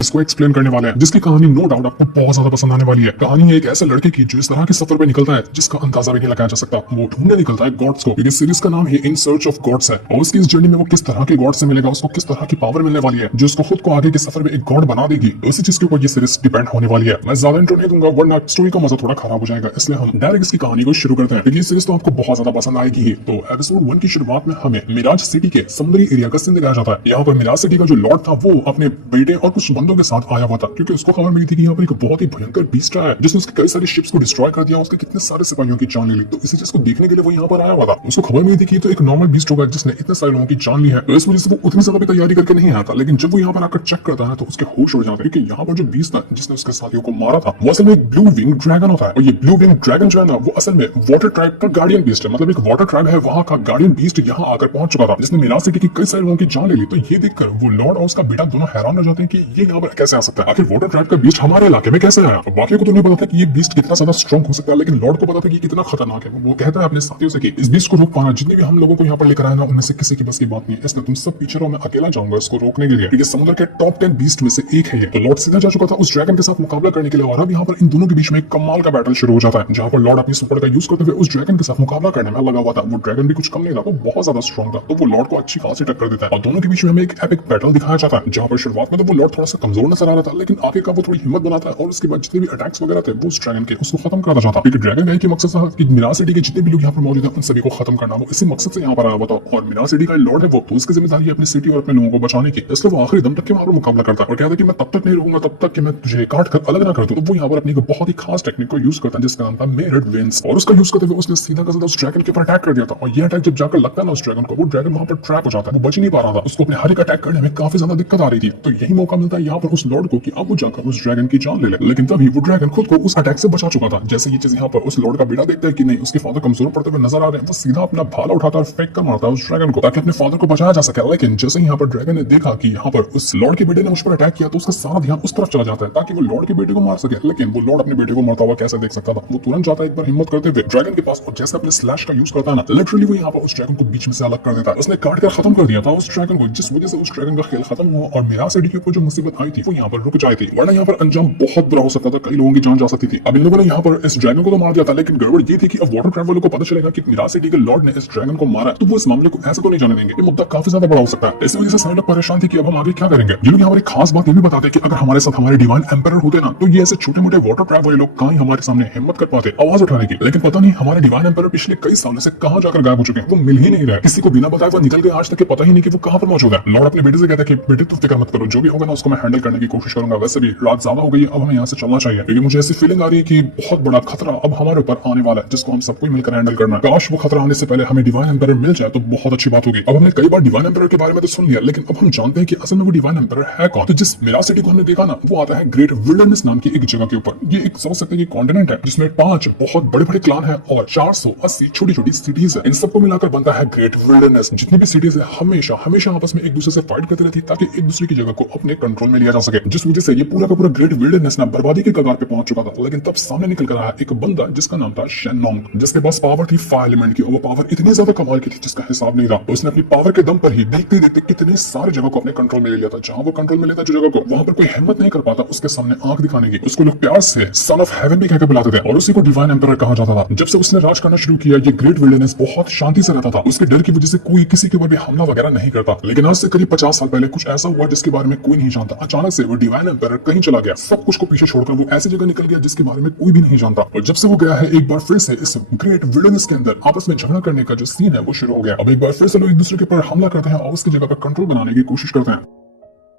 इसको एक्सप्लेन करने वाले हैं, जिसकी कहानी नो डाउट आपको बहुत ज्यादा पसंद आने वाली है। कहानी है एक ऐसे लड़के की जो इस तरह के सफर पे निकलता है जिसका अंदाजा भी नहीं लगाया जा सकता। वो ढूंढने निकलता है गॉड्स को, क्योंकि सीरीज का नाम है इन सर्च ऑफ गॉड्स है। और उसकी इस जर्नी में वो किस तरह के गॉड से मिलेगा, उसको किस तरह की पावर मिलने वाली है जो उसको खुद को आगे के सफर में एक गॉड बना देगी, उसी चीज के ऊपर ये सीरीज डिपेंड होने वाली है। मैं ज्यादा इंट्रो नहीं दूंगा वरना स्टोरी का मजा थोड़ा खराब हो जाएगा, इसलिए हम डायरेक्ट इसकी कहानी को शुरू करते हैं, क्योंकि ये सीरीज तो आपको बहुत ज्यादा पसंद आएगी ही। तो एपिसोड 1 की शुरुआत में हमें मिराज सिटी के समुद्री एरिया का सीन दिखाया जाता है। यहाँ पर मिराज सिटी का जो लॉर्ड था वो अपने बेटे और कुछ बंदों के साथ आया हुआ था, क्योंकि उसको खबर मिली थी कि यहाँ पर एक बहुत ही भयंकर बीस्ट आया है जिसने उसके कई सारे शिप्स को डिस्ट्रॉय कर दिया, उसके कितने सारे सिपाहियों की जान ले ली। तो इसी चीज को देखने के लिए वो यहाँ पर आया हुआ था। उसको खबर मिली थी कि तो एक नॉर्मल बीस्ट होगा जिसने इतने सारे लोगों की जान ली है, तो इस वजह से वो उतनी ज्यादा भी तैयारी करके नहीं आता। लेकिन जब वो यहाँ पर आकर चेक करता है तो उसके होश उड़ जाते हैं कि यहाँ पर जो बीस्ट था जिसने उसके साथियों को मारा था वो असल में एक ब्लू विंग ड्रैगन होता है। और ये ब्लू विंग ड्रैगन जो है ना वो असल में वाटर ट्राइब का गार्डियन बीस्ट है, मतलब एक वाटर ट्राइब है वहां का गार्डियन बीस्ट यहाँ आकर पहुंच चुका था जिसने मिराज सिटी की कई सारे लोगों की जान ले ली। तो ये देखकर वो लॉर्ड और उसका बेटा दोनों हैरान हो जाते हैं कि ये यहाँ पर कैसे आ सकता है, आखिर वाटर ट्राइब का बीस्ट हमारे इलाके में कैसे आया। बाकी को तो नहीं पता था कि ये बीस्ट कितना ज्यादा स्ट्रॉन्ग हो सकता है, लेकिन लॉर्ड को पता था कि कितना खतरनाक है। वो कहता है अपने साथियों से कि इस बीस्ट को रोक पाना जितने भी हम लोगों को यहाँ पर लेकर आया ना उनमें से किसी की बस की बात नहीं है, इसलिए तुम सब पीछे रहो, मैं अकेला जाऊंगा इसको रोकने के लिए, क्योंकि समुद्र के टॉप 10 बीस्ट में से एक है ये। तो लॉर्ड सीधा जा चुका था उस ड्रैगन के साथ मुकाबला करने के लिए, और अब यहाँ पर इन दोनों के बीच में एक कमाल का बैटल शुरू हो जाता है, जहाँ पर लॉर्ड अपनी सुपर का यूज करते हुए उस ड्रैगन के साथ मुकाबला करने में लगा हुआ था। वो ड्रैगन भी कुछ कम नहीं था, वो बहुत ज्यादा स्ट्रॉन्ग था, तो वो लॉर्ड को अच्छी खासी टक्कर देता है। और दोनों के बीच में हमें एक एपिक बैटल दिखाया जाता है, जहाँ पर शुरुआत में तो वो लॉर्ड थोड़ा सा कमजोर नजर आ रहा था, लेकिन आगे का वो थोड़ी हिम्मत बनाता है और उसके बाद जितने भी अटैक्स वगैरह थे वो उस ड्रैगन के उसको खत्म करना चाहता, क्योंकि ड्रैगन का एक ही मकसद था कि मिराज सिटी के जितने भी लोग यहाँ पर मौजूद हैं उन सभी को खत्म करना। वो इसी मकसद से यहाँ पर आया हुआ था, और मिराज सिटी का लॉर्ड है वो, तो उसकी जिम्मेदारी है अपनी सिटी और अपने लोगों को बचाने की, इसलिए वो आखिरी दम तक के वहां पर मुकाबला करता है और कहता है कि मैं तब तक नहीं रहूंगा तब तक कि मैं तुझे काट कर अलग ना कर दूं। तो वो यहाँ पर अपनी एक बहुत ही खास टेक्निक को यूज करता है जिसका नाम था मेरिड विंड्स, और उसका यूज करते हुए उसने सीधा का सीधा उस ड्रैगन के ऊपर अटैक कर दिया था। और ये अटैक जब जाकर लगता है ना उस ड्रैगन को, वो ड्रैगन वहां पर ट्रैप हो जाता है, वो बच ही नहीं पा रहा था, उसको अपने हर एक अटैक करने में काफी ज्यादा दिक्कत आ रही थी। तो यही मौका मिलता है यहाँ पर उस लॉर्ड को कि अब वो जाकर उस ड्रैगन की जान ले ले, लेकिन तभी वो ड्रैगन खुद को उस अटैक से बचा चुका था। जैसे ये चीज यहाँ पर उस लॉर्ड का बेटा देखता है कि नहीं उसके फादर कमजोर पड़ते हुए नजर आ रहे हैं, वो सीधा अपना भाला उठाता और फेंक कर मारता है उस ड्रैगन को ताकि अपने फादर को बचाया जा सके। लेकिन जैसे यहाँ पर ड्रैगन ने देखा कि यहाँ पर उस लॉर्ड के बेटे ने उस पर अटैक किया तो उसका सारा ध्यान उस तरफ चला जाता है ताकि वो लॉर्ड के बेटे को मार सके। लेकिन वो लॉर्ड अपने बेटे को मरता हुआ कैसे देख सकता था, वो तुरंत जाता है एक बार हिम्मत करते हुए ड्रैगन के पास, और जैसे अपने स्लैश का यूज करता है ना लिटरली वो यहाँ पर उस ड्रैगन को बीच में से अलग कर देता है। उसने काट कर खत्म कर दिया था उस ड्रैगन को, जिस वजह से उस ड्रैगन का खेल खत्म हुआ और मिराज सिटी के ऊपर जो मुसीबत आई थी वो यहाँ पर रुक जाती थी, वरना यहाँ पर अंजाम बहुत बुरा हो सकता था, कई लोगों की जान जा सकती थी। अब इन लोगों ने यहाँ पर इस ड्रैगन को तो मार दिया था, लेकिन गड़बड़ ये थी कि अब वाटर ट्राइब वालों को पता चलेगा कि मिराज सिटी के लॉर्ड ने इस ड्रैगन को मारा, तो वो इस मामले को ऐसे तो नहीं जाने देंगे, ये मुद्दा काफी ज्यादा बड़ा हो सकता है। इसी वजह से सारे लोग परेशान थे कि अब हम आगे क्या करेंगे। ये लोग यहाँ पर एक खास बात ये भी बताते कि अगर हमारे साथ हमारे डिवाइन एम्परर होते ना तो ये ऐसे छोटे मोटे वाटर ट्राइब वाले लोग कहीं हमारे सामने हिम्मत कर पाते आवाज उठाने की, लेकिन पता नहीं हमारे डिवाइन एम्परर पिछले कई सालों से कहां जाकर गायब हो चुके हैं, वो मिल ही नहीं रहे, किसी को बिना बताए वो निकल गए, आज तक पता ही नहीं कि वो कहां पर मौजूद है। लॉर्ड अपने बेटे से कहता है कि बेटे तू फिक्र मत करो, जो भी होगा ना उसको मैं हैंडल करने की कोशिश करूंगा। वैसे भी रात ज्यादा हो गई है, अब हमें यहाँ से चलना चाहिए, क्योंकि मुझे ऐसी फीलिंग आ रही है कि बहुत बड़ा खतरा अब हमारे ऊपर आने वाला है जिसको हम सबको मिलकर हैंडल करना है। काश वो खतरा आने से पहले हमें डिवाइन एम्परर मिल जाए तो बहुत अच्छी बात होगी। अब हमने कई बार डिवाइन एम्परर के बारे में तो सुन लिया, लेकिन अब हम जानते हैं कि असल में वो डिवाइन एम्परर है कौन। तो जिस मिराज सिटी को हमने देखा ना वो आता है ग्रेट विल्डरनेस नाम की एक जगह के ऊपर। ये एक समझ सकते हैं कि कॉन्टिनेंट है जिसमें 5 बहुत बड़े बड़े क्लान है और 480 छोटी छोटी सिटीज है, इन सबको मिलाकर बनता है ग्रेट विल्डरनेस। जितनी भी सिटीज है हमेशा हमेशा आपस में एक दूसरे से फाइट करती रहती ताकि एक दूसरे की जगह को अपने कंट्रोल में लिया जा सके, जिस वजह से ये पूरा का पूरा ग्रेट विल्डरनेस ना बर्बादी के कगार पे पहुंच चुका था। लेकिन तब सामने निकल कर आया एक बंदा जिसका नाम था शेनोंग, जिसके पास पावर थी फायर एलिमेंट की, और वो पावर इतनी ज्यादा कमाल की थी जिसका हिसाब नहीं रहा। उसने अपनी पावर के दम पर ही देखते देखते कितने सारे जगह को अपने कंट्रोल में ले लिया था। जहां वो कंट्रोल में लेता जो जगह को वहां पर कोई हिम्मत नहीं कर पाता उसके सामने आंख दिखाने की। उसको लोग प्यार से सन ऑफ हेवन भी कहकर बुलाते थे और उसी को डिवाइन एम्परर कहा जाता था। जब से उसने राज करना शुरू किया ये ग्रेट विल्डरनेस बहुत शांति से रहता था, उसके डर की वजह से कोई किसी के ऊपर भी हमला वगैरह नहीं करता। लेकिन आज से करीब 50 साल पहले कुछ ऐसा हुआ जिसके बारे में कोई नहीं जानता। अचानक से वो डिवाइन एम्परर कहीं चला गया, सब कुछ को पीछे छोड़कर वो ऐसी जगह निकल गया जिसके बारे में कोई भी नहीं जानता। और जब से वो गया है एक बार फिर से इस ग्रेट विल्डरनेस के अंदर आपस में झगड़ा करने का जो सीन है वो शुरू हो गया। अब एक बार फिर से लोग एक दूसरे के ऊपर हमला करते हैं और उसकी जगह पर कंट्रोल बनाने की कोशिश करते हैं।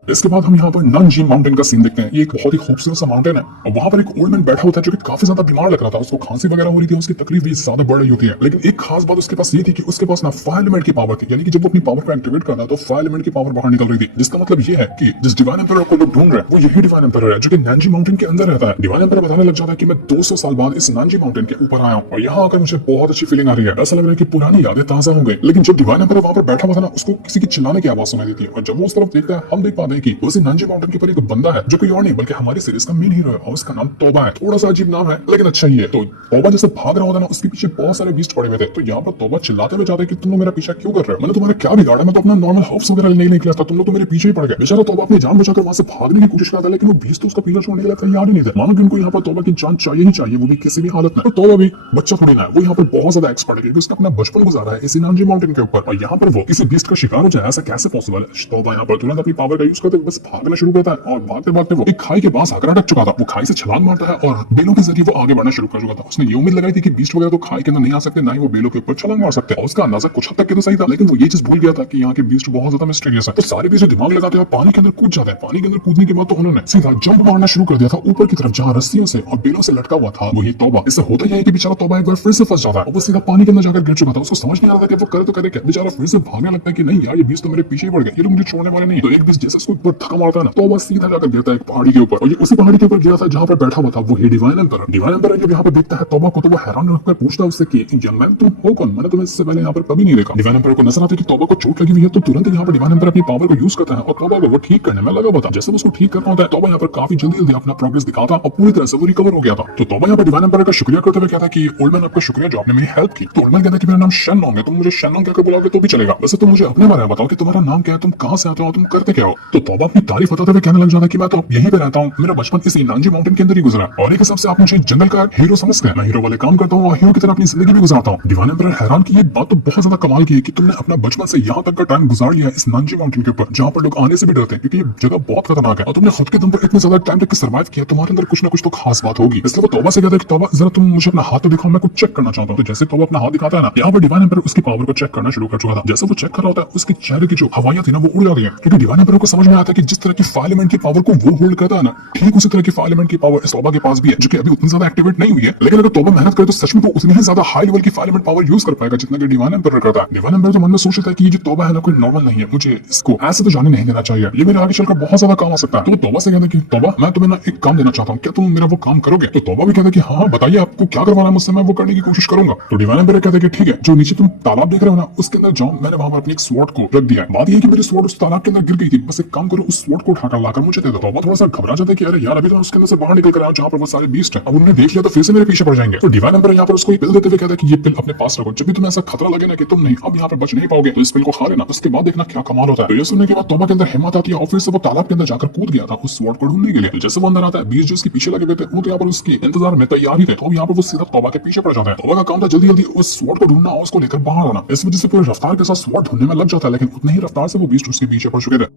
इसके बाद हम यहाँ पर नंजी माउंटेन का सीन देखते हैं। ये एक बहुत ही खूबसूरत सा माउंटेन है और वहां पर एक ओल्ड मैन बैठा होता है जो कि काफी ज्यादा बीमार लग रहा था, उसको खांसी वगैरह हो रही थी, उसकी तकलीफ भी ज्यादा बढ़ रही होती है। लेकिन एक खास बात उसके पास ये थी कि उसके पास ना फायर एलिमेंट की पावर थी, यानी कि जब वो अपनी पावर को एक्टिवेट करता है तो फायर एलिमेंट की पावर बाहर निकल रही थी, जिसका मतलब ये है कि जिस डिवाइन एम्परर को लोग ढूंढ रहे हैं वो यही डिवाइन एम्परर है जो कि नंजी माउंटेन के अंदर रहता है। डिवाइन एम्परर बताने लग जाता है कि मैं 200 साल बाद इस नंजी माउंटेन के ऊपर आया हूँ और यहाँ आकर मुझे बहुत अच्छी फीलिंग आ रही है, ऐसा लग रहा है कि पुरानी यादें ताजा हो गई। लेकिन जब डिवाइन एम्परर वहां पर बैठा हुआ था ना उसको किसी की चिल्लाने की आवाज सुनाई देती है और जब वो उस तरफ देखता है हम देख पाते याद है कि उसी नांजी माउंटेन के ऊपर एक बंदा है जो कोई और नहीं बल्कि हमारी सीरीज का मेन हीरो है और उसका नाम तौबा है। थोड़ा सा अजीब नाम है लेकिन अच्छा ही है। तो तौबा जैसे भाग रहा होता है ना, उसके पीछे बहुत सारे बीस्ट पड़े हुए थे। तो यहाँ पर तौबा चिल्लाते हुए जाता है कि तुम लोग मेरा पीछा क्यों कर रहे हो, मैंने तुम्हारा क्या बिगाड़ा, मैं तो अपना नॉर्मल हर्ब्स वगैरह नहीं निकला था, तुम लोग तो मेरे पीछे ही पड़ गए। बेचारा तौबा अपनी जान बचाकर वहां से भागने की कोशिश करता है लेकिन वो बीस्ट तो उसका पीछा छोड़ने के लिए तैयार ही नहीं थे। मानो कि उनको यहाँ पर तौबा की जान चाहिए ही चाहिए, वो भी किसी भी हालत में। तो तौबा भी बच्चा थोड़ी ना है, वो यहाँ पर बहुत ज्यादा एक्सपर्ट है क्योंकि उसने अपना बचपन गुजारा है इसी नांजी माउंटेन के ऊपर। और यहाँ पर वो किसी बीस्ट का शिकार हो जाए ऐसा कैसे पॉसिबल है। तौबा यहाँ पर तुरंत अपनी पावर का यूज करते बस भागना शुरू करता है और भागते भागते वो एक खाई के पास आकर अटक चुका था। वो खाई से छलांग मारता है और बेलों के जरिए वो आगे बढ़ना शुरू कर चुका था। उसने ये उम्मीद लगाई थी कि बीस्ट वगैरह तो खाई के अंदर नहीं आ सकते, ना ही वो बेलों के ऊपर छलांग मार सकते हैं। उसका अंदाजा कुछ हद तक के तो सही था लेकिन वो ये चीज भूल गया था कि यहाँ के बीस्ट बहुत ज्यादा मिस्टीरियस है। तो सारे बीस्ट दिमाग लगाते हैं और पानी के अंदर कूद जाते हैं। पानी के अंदर कूदने के बाद तो उन्होंने सीधा जंप मारना शुरू कर दिया था ऊपर की तरफ जहाँ रस्सियों से और बेलों से लटका हुआ था वही तौबा। इससे होता ही है कि बेचारा तौबा एक बार फिर से फंस जाता है और वो सीधा पानी के अंदर जाकर गिर चुका था। उसको समझ नहीं आ रहा था कि वो करे तो करे क्या। बेचारा फिर से भागने लगता है कि नहीं यार ये बीस्ट तो मेरे पीछे ही पड़ गए, ये लोग मुझे छोड़ने वाले नहीं। तो एक बीस्ट जैसे उसको ऊपर धक्का मारता है ना, तौबा सीधा जाकर गिरता है एक पहाड़ी के ऊपर और ये उसी पहाड़ी के ऊपर गिरा था जहाँ पर बैठा हुआ था वो डिवाइन एम्परर। डिवाइन एम्परर जब यहाँ पर देखता है तौबा को तो वो हैरान रहकर पूछता है उससे कि यंग मैन तुम हो कौन, मैंने तुम्हें इससे पहले यहाँ पर कभी नहीं देखा। डिवाइन एम्परर को नजर आता है कि तौबा को चोट लगी हुई है तो तुरंत यहाँ पर डिवाइन एम्परर अपनी पावर को यूज करता है और तौबा को वो ठीक करने में लगा हुआ था। जैसे उसको ठीक करना होता है तौबा यहाँ पर काफी जल्दी अपना प्रोग्रेस दिखाता और पूरी तरह से वो रिकवर हो गया था। तो तौबा यहाँ पर डिवाइन एम्परर का शुक्रिया करते हुए कहता है कि ओल्ड मैन आपका शुक्रिया जो आपने मेरी हेल्प की। तो ओल्ड मैन कहता है कि मेरा नाम शेनलॉन्ग है, तुम मुझे शेनलॉन्ग कहकर बुलाओगे तो भी चलेगा, वैसे तुम मुझे अपने बारे में बताओ कि तुम्हारा नाम क्या है, तुम कहाँ से आते हो, तुम करते क्या हो। तो तौबा अपनी तारीफ बताते हुए कहने लग जाता है कि मैं तो यहीं पे रहता हूँ, मेरा बचपन इसी नांजी माउंटेन के अंदर ही गुजरा और एक हिसाब से आप मुझे जंगल का हीरो समझते हैं। मैं हीरो वाले काम करता हूँ और हीरो की तरह अपनी जिंदगी भी गुजारता हूँ। डिवाइन एम्परर हैरान की ये बात तो बहुत ज्यादा कमाल की है कि तुमने अपना बचपन से यहाँ तक का टाइम गुजार लिया इस नांजी माउंटेन के ऊपर जहाँ पर लोग आने से भी डरते हैं क्योंकि ये जगह बहुत खतरनाक है और तुमने खुद के दम पर इतने ज्यादा टाइम तक सर्वाइव किया, तुम्हारे अंदर कुछ ना कुछ तो खास बात होगी। इसलिए वो तौबा से कहता है कि तौबा जरा तुम मुझे अपना हाथ तो दिखाओ, मैं कुछ चेक करना चाहता हूँ। तो जैसे तौबा अपना हाथ दिखाता है ना, यहाँ पर डिवाइन एम्परर उसकी पावर को चेक करना शुरू कर चुका था। जैसे वो चेक कर रहा होता है उसके चेहरे की जो हवाइयां थी ना वो उड़ जाती है क्योंकि डिवाइन एम्परर को समझ में आता है कि जिस तरह की फायर एलिमेंट की पावर को वो होल्ड करता है ना, ठीक उसी तरह की फायर एलिमेंट की पावर इस तौबा के पास भी है जो कि अभी उतनी ज्यादा एक्टिवेट नहीं हुई है। लेकिन अगर तौबा मेहनत करे तो सच में वो उतनी ही ज्यादा हाई लेवल की फायर एलिमेंट पावर यूज कर पाएगा जितना कि डिवाइन एम्परर करता है। डिवाइन एम्परर तो मन में सोचता है कि ये जो तौबा है ना कोई नॉर्मल नहीं है, मुझे इसको ऐसे तो जाने नहीं देना चाहिए, ये मेरे आगे चलकर बहुत ज्यादा काम आ सकता है। तो तौबा से कहता है कि तौबा मैं तुम्हें ना एक काम देना चाहता हूँ, क्या तुम मेरा वो काम करोगे। तो तौबा भी कहता है कि हाँ बताइए आपको क्या करवाना है मुझसे, मैं वो करने की कोशिश करूंगा। तो डिवाइन एम्परर कहता है कि ठीक है, जो नीचे तुम तालाब देख रहे हो ना उसके अंदर जाओ, मैंने वहां पर अपनी एक स्वॉर्ड को रख दिया है। बात यह कि मेरी स्वॉर्ड उस तालाब के अंदर गिर गई थी, बस एक काम करो उस स्वॉर्ड को उठाकर लाकर मुझे दे दो। तौबा थोड़ा सा घबरा जाता है कि अरे यार अभी तो मैं उसके अंदर से बाहर निकल कर आया जहाँ पर वो सारे बीस्ट है, अब उन्होंने देख लिया तो फिर से मेरे पीछे पड़ जाएंगे। तो डिवाइन एम्परर यहाँ पर उसको पिल देते हुए कहता है कि ये पिल अपने पास रखो, जब भी तुम्हें ऐसा खतरा लगे ना कि तुम नहीं अब यहाँ पर बच नहीं पाओगे तो इस पिल को खा लेना, उसके बाद देखना क्या कमाल होता है। तो ये सुनने के बाद तौबा के अंदर हिम्मत आती है और फिर से वो तालाब के अंदर जाकर कूद गया था उस स्वॉर्ड को ढूंढने के लिए। जैसे वो अंदर आता है बीस्ट जो उसके पीछे लगे हुए थे वो तो यहाँ पर उसके इंतजार में तैयार ही थे, तो यहाँ पर वो सीधा तौबा के पीछे पड़ जाता है। तौबा का काम था जल्दी जल्दी उस स्वॉर्ड को ढूंढना और उसको लेकर बाहर आना। इस वजह से पूरे रफ्तार के साथ स्वॉर्ड ढूंढने में लग जाता है लेकिन उतनी ही रफ्तार से वो बीस्ट उसके पीछे पड़ चुके थे।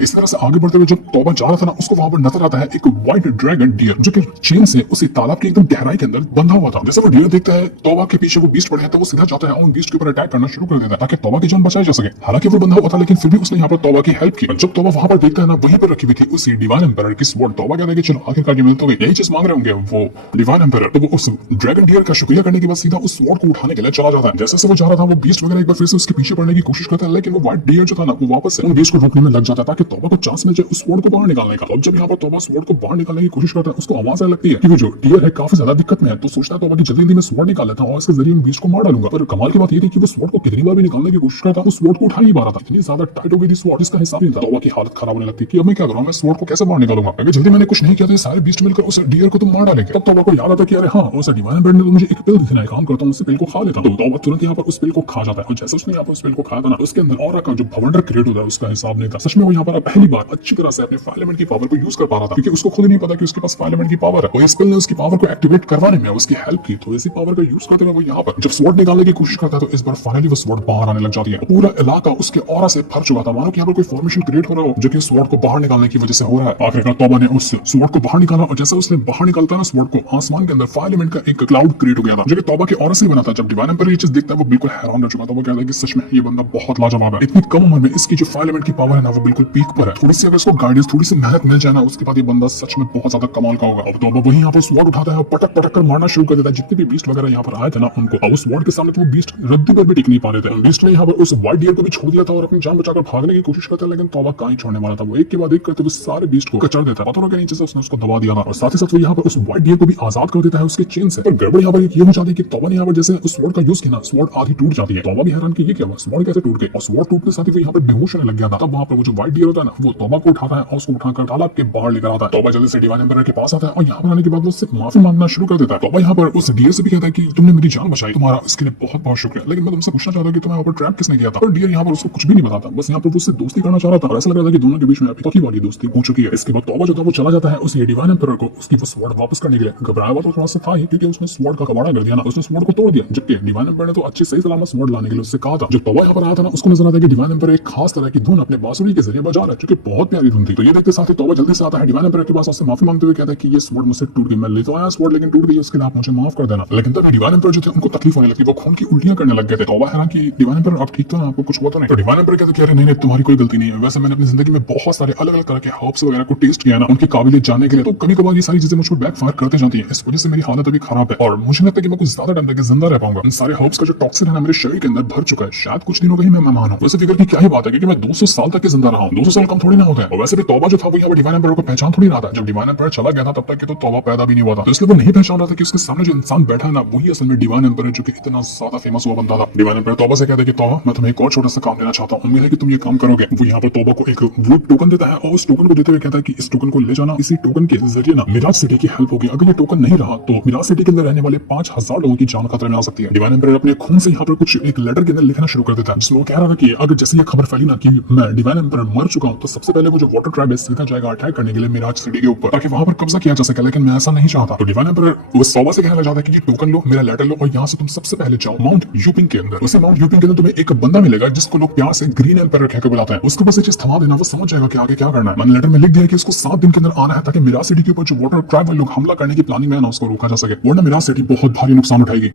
इस तरह से आगे बढ़ते हुए जब तौबा जा रहा था ना उसको वहां पर नजर आता है एक व्हाइट ड्रैगन डियर जो कि चेन से उसी तालाब की एकदम गहराई के अंदर बंधा हुआ था। जैसे वो डियर देखता है तौबा के पीछे वो बीस्ट पड़े हैं तो वो सीधा जाता है और उन बीस्ट के ऊपर अटैक करना शुरू कर देता है ताकि तौबा की जान बचाई जा सके। हालांकि वो बंधा हुआ था लेकिन फिर भी उसने यहाँ पर तौबा की हेल्प की। जब तौबा वहां पर देखता है ना वहीं पर रखी हुई थी उसी डिवाइन एम्परर की स्वॉर्ड, तौबा कहता है कि चलो आखिरकार ये मिल तो गई, यही चीज मांग रहे होंगे वो डिवाइन एम्परर। तो वो उस ड्रैगन डियर का शुक्रिया करने के बाद सीधा उस स्वॉर्ड को उठाने के लिए चला जाता है। जैसे वो जा रहा था वो बीस्ट वगैरह एक बार फिर से उसके पीछे पड़ने की कोशिश करता है लेकिन वो व्हाइट डियर जो था ना वो वापस से उन बीस्ट को रोकने में लग जाता है ताकि तौबा को चांस मिल जाए उस स्वॉर्ड को बाहर निकालने का। अब जब यहाँ पर तौबा स्वॉर्ड को बाहर निकालने की कोशिश करता है उसको आवाज आने लगती है कि वो जो डियर है काफी ज्यादा दिक्कत में है। तो सोचता है तौबा की जल्दी में स्वॉर्ड निकाल लेता हूं और इसके जरिए बीस्ट को मार डालूंगा। पर कमाल की बात ये थी कि वो स्वॉर्ड को कितनी बार भी निकालने की कोशिश करता है उस स्वॉर्ड को उठा नहीं पा रहा था, इतनी ज्यादा टाइट हो गई थी स्वॉर्ड इसका हिसाब नहीं था। तौबा की हालत खराब होने लगती कि अब मैं क्या करूं, मैं स्वॉर्ड को कैसे बाहर निकालूंगा, अगर जल्दी मैंने कुछ नहीं किया तो सारे बीस्ट मिलकर उस डियर को तो मार डालेंगे। तब तौबा को याद आता कि अरे हाँ उस डिवाइन एम्परर ने तो मुझे एक पिल दी थी, काम करता हूं उससे पिल को खा लेता। तो तौबा तुरंत यहाँ पर उस पिल को खा जाता है और जैसे उसने यहाँ पर उस पिल को खाया था ना उसके अंदर और का जो भवंडर क्रिएट होता है उसका हिसाब नहीं था। सच में वो यहाँ पर पहली बार अच्छी तरह से अपने फायर एलिमेंट की पावर को यूज कर पा रहा था क्योंकि उसको खुद नहीं पता कि उसके पास फायर एलिमेंट की पावर है और इस पिल ने उसकी पावर को एक्टिवेट करवाने में उसकी हेल्प की। तो इसी पावर का यूज करते हुए वो यहाँ पर जब स्वॉर्ड निकालने की कोशिश करता है तो इस बार फाइनली वो स्वॉर्ड बाहर आने लग जाती है। पूरा इलाका उसके ऑरा से भर चुका था, मानो कि यहाँ पर कोई फॉर्मेशन क्रिएट हो रहा हो जो कि स्वॉर्ड को बाहर निकालने की वजह से हो रहा है। आखिरकार तौबा ने उस स्वॉर्ड को बाहर निकाला और जैसे उसने बाहर निकालता ना स्वॉर्ड को आसमान के अंदर फायर एलिमेंट का एक क्लाउड क्रिएट हो गया था जो कि तौबा के ऑरा से बना था। जब डिवाइन एम्परर ये चीज देखता है वो बिल्कुल हैरान रह चुका था। वो कहता है कि सच में ये बंदा बहुत लाजवाब है, इतनी कम उम्र में इसकी जो फायर एलिमेंट की पावर है ना वो बिल्कुल पीक पर है, थोड़ी सी अगर इसको गाइडेंस थोड़ी सी मेहनत मिल जाए ना उसके बाद ये बंदा सच में बहुत ज्यादा कमाल का होगा। अब तौबा वही यहाँ पर स्वॉर्ड उठाता है और पटक पटक कर मारना शुरू कर देता है जितने भी बीस्ट वगैरह यहाँ पर आए थे ना उनको। अब उस स्वॉर्ड के सामने तो वो बीस्ट रद्दी पर भी टिक नहीं पा रहे थे। बीस्ट ने यहाँ पर उस व्हाइट डियर को भी छोड़ दिया था और अपनी जान बचाकर भागने की कोशिश करता है लेकिन तौबा कहीं छोड़ने वाला था। वो एक के बाद एक करते हुए सारे बीस्ट को कचर देता है, पत्थरों के नीचे से उसने उसको दबा दिया था और साथ ही साथ वो यहाँ पर उस व्हाइट डियर को भी आजाद कर देता है उसके चेन से। पर गड़बड़ यहाँ पर ये हो जाती है कि तौबा ने यहाँ पर जैसे उस स्वॉर्ड का यूज किया ना स्वॉर्ड आधी टूट जाती है। तौबा भी हैरान कि ये क्या हुआ, स्वॉर्ड कैसे टूट गई और स्वॉर्ड टूटने के साथ ही वो यहाँ पर बेहोश होने लग गया था। तब वहाँ पर वो जो व्हाइट डियर होता है ना, वो तौबा को उठाता है और उसको उठाकर तालाब के बाहर लेकर आता है। तौबा जल्दी से डिवाइन एम्पायर के पास आता है और यहाँ पर आने के बाद वो उससे माफी मांगना शुरू कर देता है। तौबा यहाँ पर उस डियर से भी कहता है कि तुमने मेरी जान बचाई, तुम्हारा इसके लिए बहुत बहुत शुक्रिया, लेकिन मैं तुमसे पूछना चाहता हूँ कि तुम्हें यहाँ पर ट्रैप किसने किया था। और डियर यहाँ पर उसको कुछ भी नहीं बताता, बस यहाँ पर वो उससे दोस्ती करना चाह रहा था और ऐसा लग रहा था कि दोनों के बीच में पक्की वाली दोस्ती हो चुकी है। इसके बाद तौबा जो था वो चला जाता है उस डिवाइन एम्पायर को उसकी वो स्वॉर्ड वापस करने के लिए। घबराया हुआ तो थोड़ा सा था ही, क्योंकि उसने स्वॉर्ड का कबाड़ा कर दिया ना, उसने स्वॉर्ड को तोड़ दिया, जबकि डिवाइन एम्पायर ने तो अच्छी सही सलामत स्वॉर्ड लाने के लिए उससे कहा था। जब तौबा यहाँ पर आया था ना, उसको नजर आता है कि डिवाइन एम्पायर एक खास तरह की धुन अपने बांसुरी के जरिए बजा रहा है, जो कि बहुत प्यारी धुन थी। तो ये देखते साथ ही तौबा जल्दी से आता है डिवाइन एम्पायर के पास, उससे माफी मांगते हुए कहता है कि ये स्वॉर्ड मुझसे टूट गई, मैं ले तो आया स्वॉर्ड लेकिन टूट गई, उसके लिए आप मुझे माफ कर देना। लेकिन तब डिवाइन एम्पायर जो थे उनको तकलीफ होने लगी, वो खून की उल्टियां करने लग गए थे। तौबा हैरान कि डिवाइन एम्पायर आप ठीक तो ना, आपको कुछ हुआ तो नहीं। तो डिवाइन एम्पायर कहते हैं कि नहीं तुम्हारी कोई गलती नहीं है, वैसे मैंने अपनी जिंदगी में बहुत सारे अलग अलग तरह के हर्ब्स वगैरह को टेस्ट किया ना, उनकी काबिलियत जानने के लिए, तो कभी कभार ये सारी चीजें मुझ पर बैकफायर करते जाती है, इस वजह से मेरी हालत अभी खराब है और मुझे लगता है कि मैं कुछ ज्यादा टाइम तक जिंदा रह पाऊंगा। इन सारे हर्ब्स का जो टॉक्सिन है ना मेरे शरीर के अंदर भर चुका है, शायद कुछ दिनों का ही मैं मेहमान हूं। वैसे फिक्र की क्या ही बात है, क्योंकि मैं 200 साल तक के जिंदा रहा हूं, 200 साल कम थोड़ी ना होता है। और वैसे भी तौबा जो था वो यहाँ पर डिवाइन एम्पायर को पहचान थोड़ी रहा था, जब डिवाइन एम्पायर चला गया था तब तक तो तौबा पैदा भी नहीं हुआ था, तो इसलिए वो नहीं पहचान रहा था कि उसके सामने जो इंसान बैठा है ना वही असल में डिवाइन एम्पायर है, जो कि इतना ज्यादा फेमस हुआ बंदा था। डिवाइन एम्पायर तौबा से कहता है कि तौबा मैं तुम्हें एक और छोटा सा काम देना चाहता हूँ, उम्मीद है कि तुम ये काम करोगे। वो यहाँ पर तौबा को एक वो टोकन देता है और उस टोकन को देते हुए कहता है कि इस टोकन को ले जाना, इसी टोकन के जरिए ना मिराज सिटी की हेल्प होगी, अगर ये टोकन नहीं रहा तो मिराज सिटी के अंदर रहने वाले 5000 लोगों की जान खतरे में आ सकती है। डिवाइन एम्पायर अपने खून से यहाँ पर कुछ एक लेटर के अंदर लिखना शुरू कर देता है, जिसमें वो कह रहा था कि अगर जैसे ये खबर फैली ना कि मैं डिवाइन एम्पायर मर चुका हूँ, तो सबसे पहले वो जो वाटर ट्राइब है सीधा जाएगा अटैक करने के लिए मिराज सिटी के ऊपर, ताकि वहां पर कब्जा किया जा सके, लेकिन मैं ऐसा नहीं चाहता। तो डिवाइन एम्पायर वो तौबा से कहना चाहता है कि ये टोकन लो, मेरा लेटर लो और यहाँ से तुम सबसे पहले जाओ माउंट यूपिंग के अंदर। उसे माउंट यूपिंग के अंदर तुम्हें एक बंदा मिलेगा जिसको लोग प्यार से ग्रीन एम्पायर कहकर बुलाते हैं, उसको बस ये चीज थमा देना, वो समझ जाएगा कि आगे क्या करना है। मैंने लेटर में लिख दिया कि उसको 7 दिन के अंदर आना है, ताकि मिराज सिटी के ऊपर जो वाटर ट्राइब लोग हमला करने की प्लानिंग में है ना उसको रोका जा सके, वरना मिराज सिटी बहुत भारी नुकसान उठाएगी।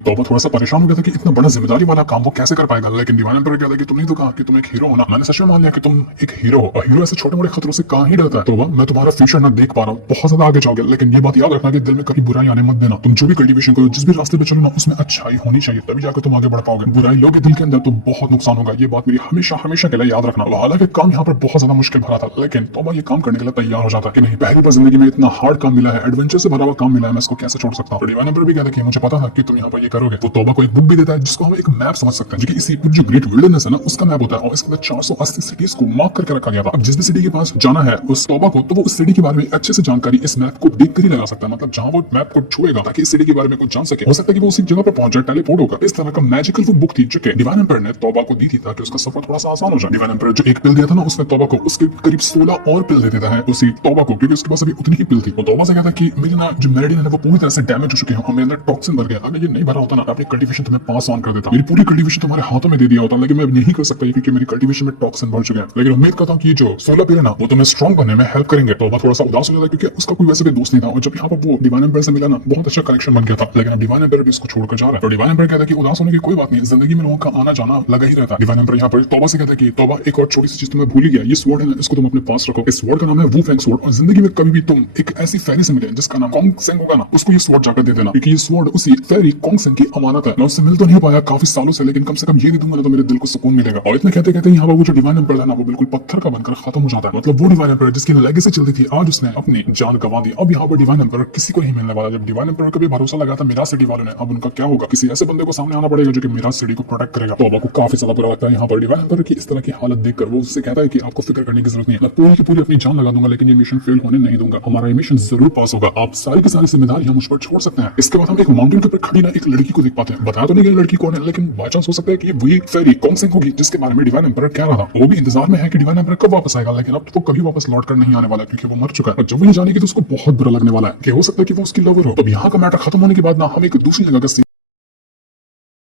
तौबा थोड़ा सा परेशान हो गया था कि इतना बड़ा जिम्मेदारी वाला काम वो कैसे कर पाएगा, लेकिन डिवाइन एम्पायर कहता है कि तुमने तो कहा कि तुम एक हीरो हो ना, मैंने सच में मान लिया कि तुम एक हीरो हो, और हीरो ऐसे छोटे मोटे खतरों से कहाँ ही डरता है। तौबा मैं तुम्हारा फ्यूचर ना देख पा रहा हूँ, बहुत ज्यादा आगे जाओगे, लेकिन ये बात याद रखना कि दिल में कभी बुराई आने मत देना। तुम जो भी कल्टीवेशन करो, जिस भी रास्ते पे चलो ना, उसमें अच्छाई होनी चाहिए, तभी जाकर तुम आगे बढ़ पाओगे। बुराई लोगे दिल के अंदर तो बहुत नुकसान होगा, ये बात मेरी हमेशा हमेशा के लिए याद रखना। हालांकि काम यहाँ पर बहुत ज्यादा मुश्किल भरा था, लेकिन तौबा ये काम करने के लिए तैयार हो जाता है कि नहीं, पहली बार जिंदगी में इतना हार्ड काम मिला है, एडवेंचर से भरा हुआ काम मिला है, मैं इसको कैसे छोड़ सकता हूँ। डिवाइन एम्पायर भी कहता है कि मुझे पता था कि तुम यहाँ पर ये करोगे। वो तौबा को एक बुक भी देता है जिसको हम एक मैप समझ सकते हैं, जो कि इसी पूरी जो ग्रेट विल्डरनेस है ना उसका मैप होता है, और इसके अंदर 480 सिटीज को मार्क करके रखा गया था। अब जिस भी सिटी के पास जाना है उस तौबा को, तो वो उस सिटी के बारे में अच्छे से जानकारी इस मैप को देखकर ही लगा सकता है, मतलब जहां वो मैप को छुएगा ताकि इस सिटी के बारे में कुछ जान सके। हो सकता है कि वो उसी जगह पर पहुंच जाए, टेलीपोर्ट होगा। इस तरह का मैजिकल वो बुक थी जो कि डिवाइन एम्पायर ने तौबा को दी थी ताकि उसका सफर थोड़ा सा आसान हो जाए। डिवाइन एम्पायर जो एक पिल दिया था ना उसने तौबा को उसके करीब 16 और पिल दे देता है उसी तौबा को, क्योंकि उसके पास अभी उतनी ही पिल थी। वो तौबा से कहता है कि मेरी ना जो मेरिडियन है वो पूरी तरह से डैमेज हो चुके हैं, मेरे अंदर टॉक्सिन भर गया, अगर ये नहीं भरा होता ना अपनी कल्टीवेशन तुम्हें पास ऑन कर देता, मेरी पूरी कल्टीवेशन तुम्हारे हाथों में दे दिया होता, लेकिन मैं नहीं कर सकता क्योंकि मेरी कल्टीवेशन में टॉक्सिन भर चुके हैं। लेकिन उम्मीद करता हूँ कि जो 16 पिल है ना वो तुम्हें स्ट्रॉन्ग बनने में हेल्प करेंगे। तौबा थोड़ा सा उदास हो जाता है क्योंकि उसका कोई वैसे भी दोस्त नहीं था, और जब यहाँ पर वो डिवाइन एम्पायर से मिला ना बहुत अच्छा कनेक्शन बन गया था, लेकिन अब डिवाइन एम्पायर भी इसको छोड़कर जा रहा है। तो डिवाइन एम्पायर कहता है कि उदास होने की कोई बात नहीं, जिंदगी में लोगों का आना जाना लगा ही रहता है। डिवाइन एम्पायर यहाँ पर तौबा से कहता है कि तौबा एक और छोटी सी चीज तुम्हें भूल ही गया, ये स्वॉर्ड है ना इसको तुम अपने पास रखो। इस स्वॉर्ड का नाम है वू फेंग स्वॉर्ड, और जिंदगी में कभी भी तुम एक ऐसी फेरी से मिले जिसका नाम कॉन्ग सेंग होगा ना, उसको ये स्वॉर्ड जाकर दे देना, क्योंकि ये स्वॉर्ड उसी फेरी कॉन्ग सेंग की अमानत है। मैं उससे मिल तो नहीं पाया काफी सालों से, लेकिन कम से कम ये दे दूंगा ना तो मेरे दिल को सुकून मिलेगा। और इतना कहते कहते यहाँ पर वो जो डिवाइन एम्पायर है ना वो बिल्कुल पत्थर का बनकर खत्म हो जाता है, मतलब वो डिवाइन एम्पायर जिसकी लेगेसी चलती थी आज उसने अपनी जान गंवा दी। अब यहाँ पर डिवाइन एम्पायर किसी को नहीं मिलने वाला। जब डिवाइन एम्पायर का भी भरोसा लगा था मिराज सिटी वालों ने, अब उनका क्या होगा, किसी ऐसे बंदे को सामने आना पड़ेगा जो कि मिराज सिटी को प्रोटेक्ट करेगा। तौबा को काफी ज्यादा बुरा लगता है यहाँ पर डिवाइन एम्पायर की इस तरह की हालत देखकर। वो उससे कहता है कि आपको फिक्र करने की जरूरत नहीं है, मैं पूरी की पूरी अपनी जान लगा दूंगा, लेकिन ये मिशन फेल होने नहीं दूंगा, हमारा मिशन जरूर पास होगा, आप सारी की सारी जिम्मेदारी मुझ पर छोड़ सकते हैं। इसके बाद हम एक माउंटेन के ऊपर खड़ी ना एक लड़की को देख पाते हैं, बताया तो नहीं गया लड़की कौन है, लेकिन बाय चांस हो सकता है कि वही फेरी कॉन्ग सेंग होगी जिसके बारे में डिवाइन एम्पायर कह रहा था। वो भी इंतजार में है कि डिवाइन एम्पायर कब वापस आएगा, लेकिन अब तो कभी वापस लौट कर नहीं आने वाला क्योंकि वो मर चुका है। और जब वो जानेगी तो उसको बहुत बुरा लगने वाला है कि हो सकता है कि वो उसकी लवर हो। तो यहाँ का मैटर खत्म होने के बाद ना हम एक दूसरी जगह का